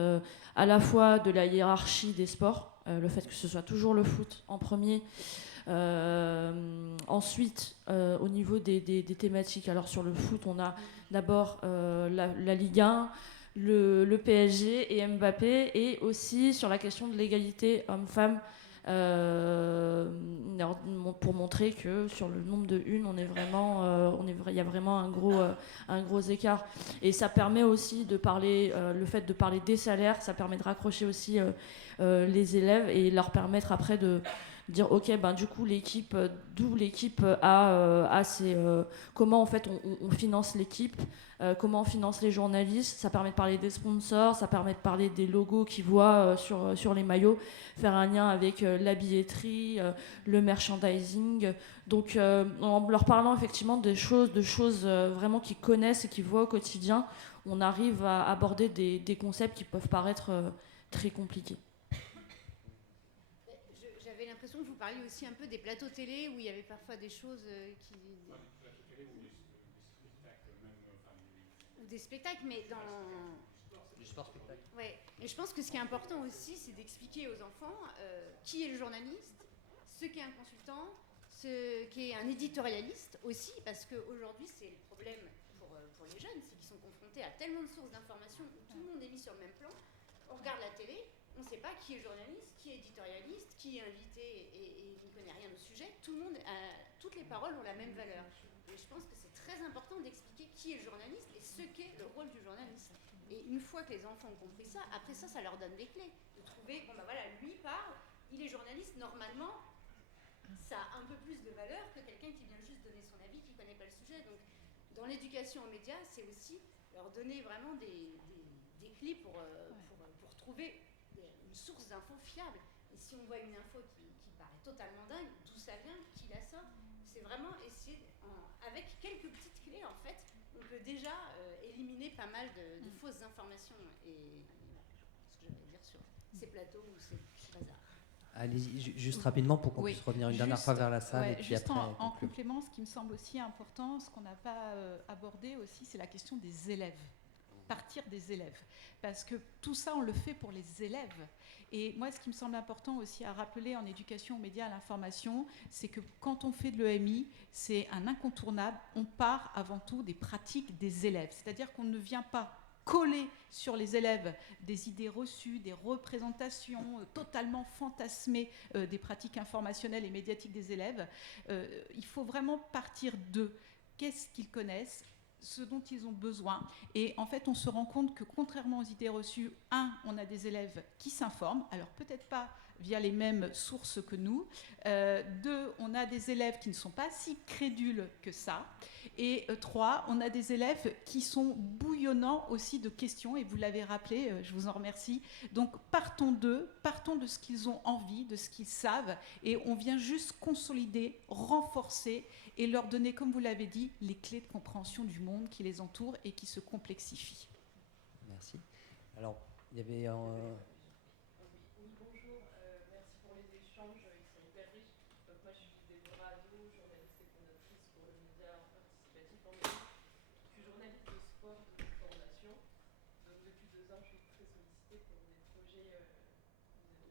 à la fois de la hiérarchie des sports, le fait que ce soit toujours le foot en premier. Ensuite, au niveau des thématiques, alors sur le foot, on a d'abord la Ligue 1, le PSG et Mbappé, et aussi sur la question de l'égalité homme-femme, pour montrer que sur le nombre de unes, il y a vraiment un gros écart. Et ça permet aussi de parler, le fait de parler des salaires, ça permet de raccrocher aussi les élèves et leur permettre après de dire ok, du coup d'où l'équipe a ses comment en fait on finance l'équipe, comment on finance les journalistes. Ça permet de parler des sponsors, ça permet de parler des logos qu'ils voient sur les maillots, faire un lien avec la billetterie, le merchandising. Donc en leur parlant effectivement de choses vraiment qu'ils connaissent et qu'ils voient au quotidien, on arrive à aborder des concepts qui peuvent paraître très compliqués. J'avais l'impression que vous parliez aussi un peu des plateaux télé où il y avait parfois des choses qui... Ou des spectacles, mais dans... Du sport-spectacle. Ouais. Et je pense que ce qui est important aussi, c'est d'expliquer aux enfants qui est le journaliste, ce qu'est un consultant, ce qu'est un éditorialiste aussi, parce qu'aujourd'hui, c'est le problème pour les jeunes, c'est qu'ils sont confrontés à tellement de sources d'informations où tout le monde est mis sur le même plan. On regarde la télé, on ne sait pas qui est journaliste, qui est éditorialiste, qui est invité et n'y connaît rien au sujet. Tout le monde, toutes les paroles ont la même valeur. Et je pense que c'est très important d'expliquer qui est le journaliste et ce qu'est le rôle du journaliste. Et une fois que les enfants ont compris ça, après ça, ça leur donne des clés. De trouver, bon ben voilà, lui parle, il est journaliste, normalement, ça a un peu plus de valeur que quelqu'un qui vient juste donner son avis, qui ne connaît pas le sujet. Donc, dans l'éducation aux médias, c'est aussi leur donner vraiment des clés pour trouver une source d'infos fiable. Et si on voit une info qui paraît totalement dingue, d'où ça vient, qui la sort, c'est vraiment essayer, avec quelques petites clés, en fait, on peut déjà éliminer pas mal de fausses informations. Et voilà, ce que j'allais dire sur ces plateaux où c'est bazar. Allez-y, juste rapidement pour qu'on puisse revenir une dernière fois vers la salle. Et puis juste après, en complément, ce qui me semble aussi important, ce qu'on n'a pas abordé aussi, c'est la question des élèves. Partir des élèves. Parce que tout ça, on le fait pour les élèves. Et moi, ce qui me semble important aussi à rappeler en éducation aux médias, à l'information, c'est que quand on fait de l'EMI, c'est un incontournable. On part avant tout des pratiques des élèves. C'est-à-dire qu'on ne vient pas coller sur les élèves des idées reçues, des représentations totalement fantasmées des pratiques informationnelles et médiatiques des élèves. Il faut vraiment partir de qu'est-ce qu'ils connaissent, ce dont ils ont besoin. Et en fait, on se rend compte que contrairement aux idées reçues, on a des élèves qui s'informent, alors peut-être pas via les mêmes sources que nous. 2, on a des élèves qui ne sont pas si crédules que ça. Et 3, on a des élèves qui sont bouillonnants aussi de questions, et vous l'avez rappelé, je vous en remercie. Donc partons de ce qu'ils ont envie, de ce qu'ils savent, et on vient juste consolider, renforcer, et leur donner, comme vous l'avez dit, les clés de compréhension du monde qui les entoure et qui se complexifie. Merci. Alors, il y avait Oui, bonjour, merci pour les échanges, ils sont hyper riches. Donc moi, je suis Déborah Ado, journaliste et fondatrice pour le média participatif en ligne. Je suis journaliste de sport, de formation. Donc depuis 2 ans, je suis très sollicitée pour des projets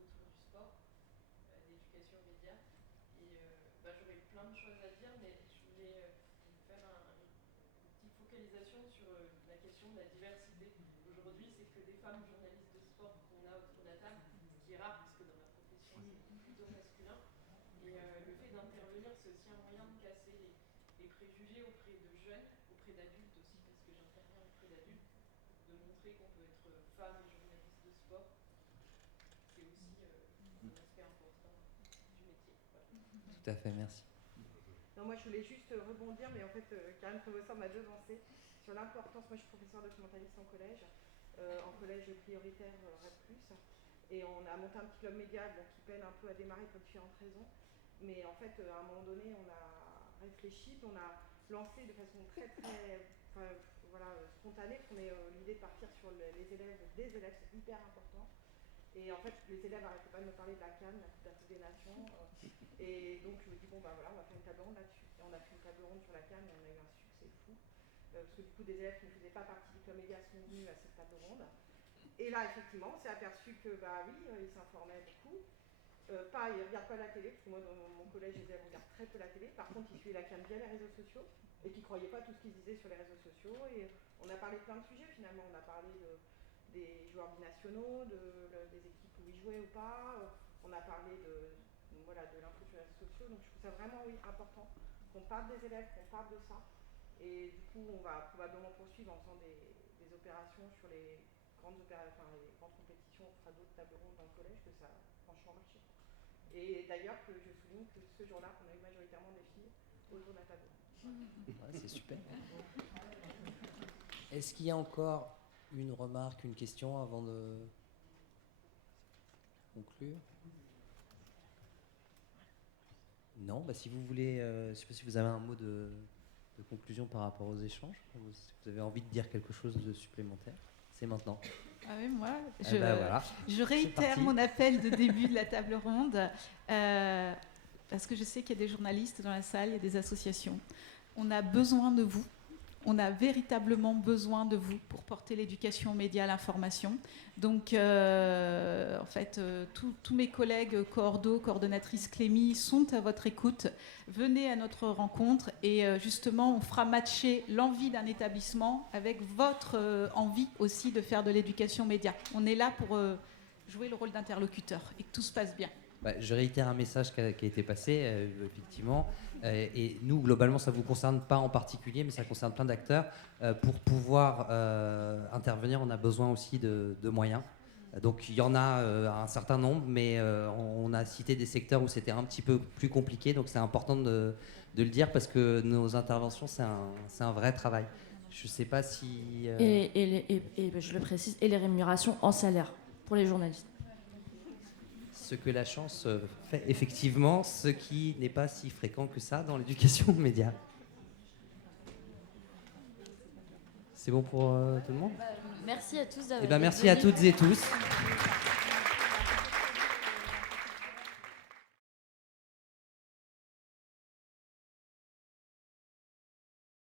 autour du sport, d'éducation aux médias. Et j'aurais plein de choses à dire, mais je voulais faire une petite focalisation sur la question de la diversité. Aujourd'hui, c'est que des femmes journalistes de sport qu'on a autour de la table, ce qui est rare parce que dans la profession, c'est plutôt masculin. Et le fait d'intervenir, c'est aussi un moyen de casser les préjugés auprès de jeunes, auprès d'adultes aussi, parce que j'interviens auprès d'adultes, de montrer qu'on peut être femme et journaliste de sport. C'est aussi un aspect important du métier. Voilà. Tout à fait, merci. Non, moi je voulais juste rebondir, mais en fait, Karen Trevossant m'a devancé sur l'importance. Moi je suis professeure documentaliste en collège prioritaire RED+. Et on a monté un petit club média qui peine un peu à démarrer pour différentes raisons. Mais en fait, à un moment donné, on a réfléchi, on a lancé de façon très spontanée, qu'on ait l'idée de partir sur les élèves, des élèves, c'est hyper important. Et en fait, les élèves n'arrêtaient pas de me parler de la CAN, la Coupe d'Afrique des Nations. Et donc, je me dis, bon, on va faire une table ronde là-dessus. Et on a fait une table ronde sur la CAN et on a eu un succès fou. Parce que du coup, des élèves qui ne faisaient pas partie du club média sont venus à cette table ronde. Et là, effectivement, on s'est aperçu que, ils s'informaient beaucoup. Ils ne regardent pas la télé, parce que moi, dans mon collège, les élèves regardent très peu la télé. Par contre, ils suivaient la CAN via les réseaux sociaux et qui ne croyaient pas tout ce qu'ils disaient sur les réseaux sociaux. Et on a parlé de plein de sujets, finalement. On a parlé des joueurs binationaux, des équipes où ils jouaient ou pas. On a parlé de l'info sur les réseaux sociaux. Donc je trouve ça vraiment important qu'on parle des élèves, qu'on parle de ça. Et du coup, on va probablement poursuivre en faisant des opérations sur les grandes compétitions. On fera d'autres tables rondes dans le collège, que ça a franchement marché. Et d'ailleurs, que je souligne que ce jour-là, on a eu majoritairement des filles autour de la table ronde. Ouais, c'est super. Est-ce qu'il y a encore une remarque, une question avant de conclure? Non, si vous voulez, je ne sais pas si vous avez un mot de conclusion par rapport aux échanges, ou si vous avez envie de dire quelque chose de supplémentaire, c'est maintenant. Ah oui, moi, voilà. je réitère mon appel de début de la table ronde, parce que je sais qu'il y a des journalistes dans la salle, il y a des associations. On a besoin de vous. On a véritablement besoin de vous pour porter l'éducation aux médias, à l'information. Donc, en fait, tous mes collègues coordonnatrices Clémy sont à votre écoute. Venez à notre rencontre et justement, on fera matcher l'envie d'un établissement avec votre envie aussi de faire de l'éducation aux médias. On est là pour jouer le rôle d'interlocuteur et que tout se passe bien. Je réitère un message qui a été passé, effectivement. Et nous, globalement, ça ne vous concerne pas en particulier, mais ça concerne plein d'acteurs. Pour pouvoir intervenir, on a besoin aussi de moyens. Donc il y en a un certain nombre, mais on a cité des secteurs où c'était un petit peu plus compliqué. Donc c'est important de le dire parce que nos interventions, c'est un vrai travail. Je ne sais pas si... Et je le précise, et les rémunérations en salaire pour les journalistes. Ce que la chance fait effectivement, ce qui n'est pas si fréquent que ça dans l'éducation aux médias. C'est bon pour tout le monde ? Merci à tous d'avoir Merci à toutes et tous.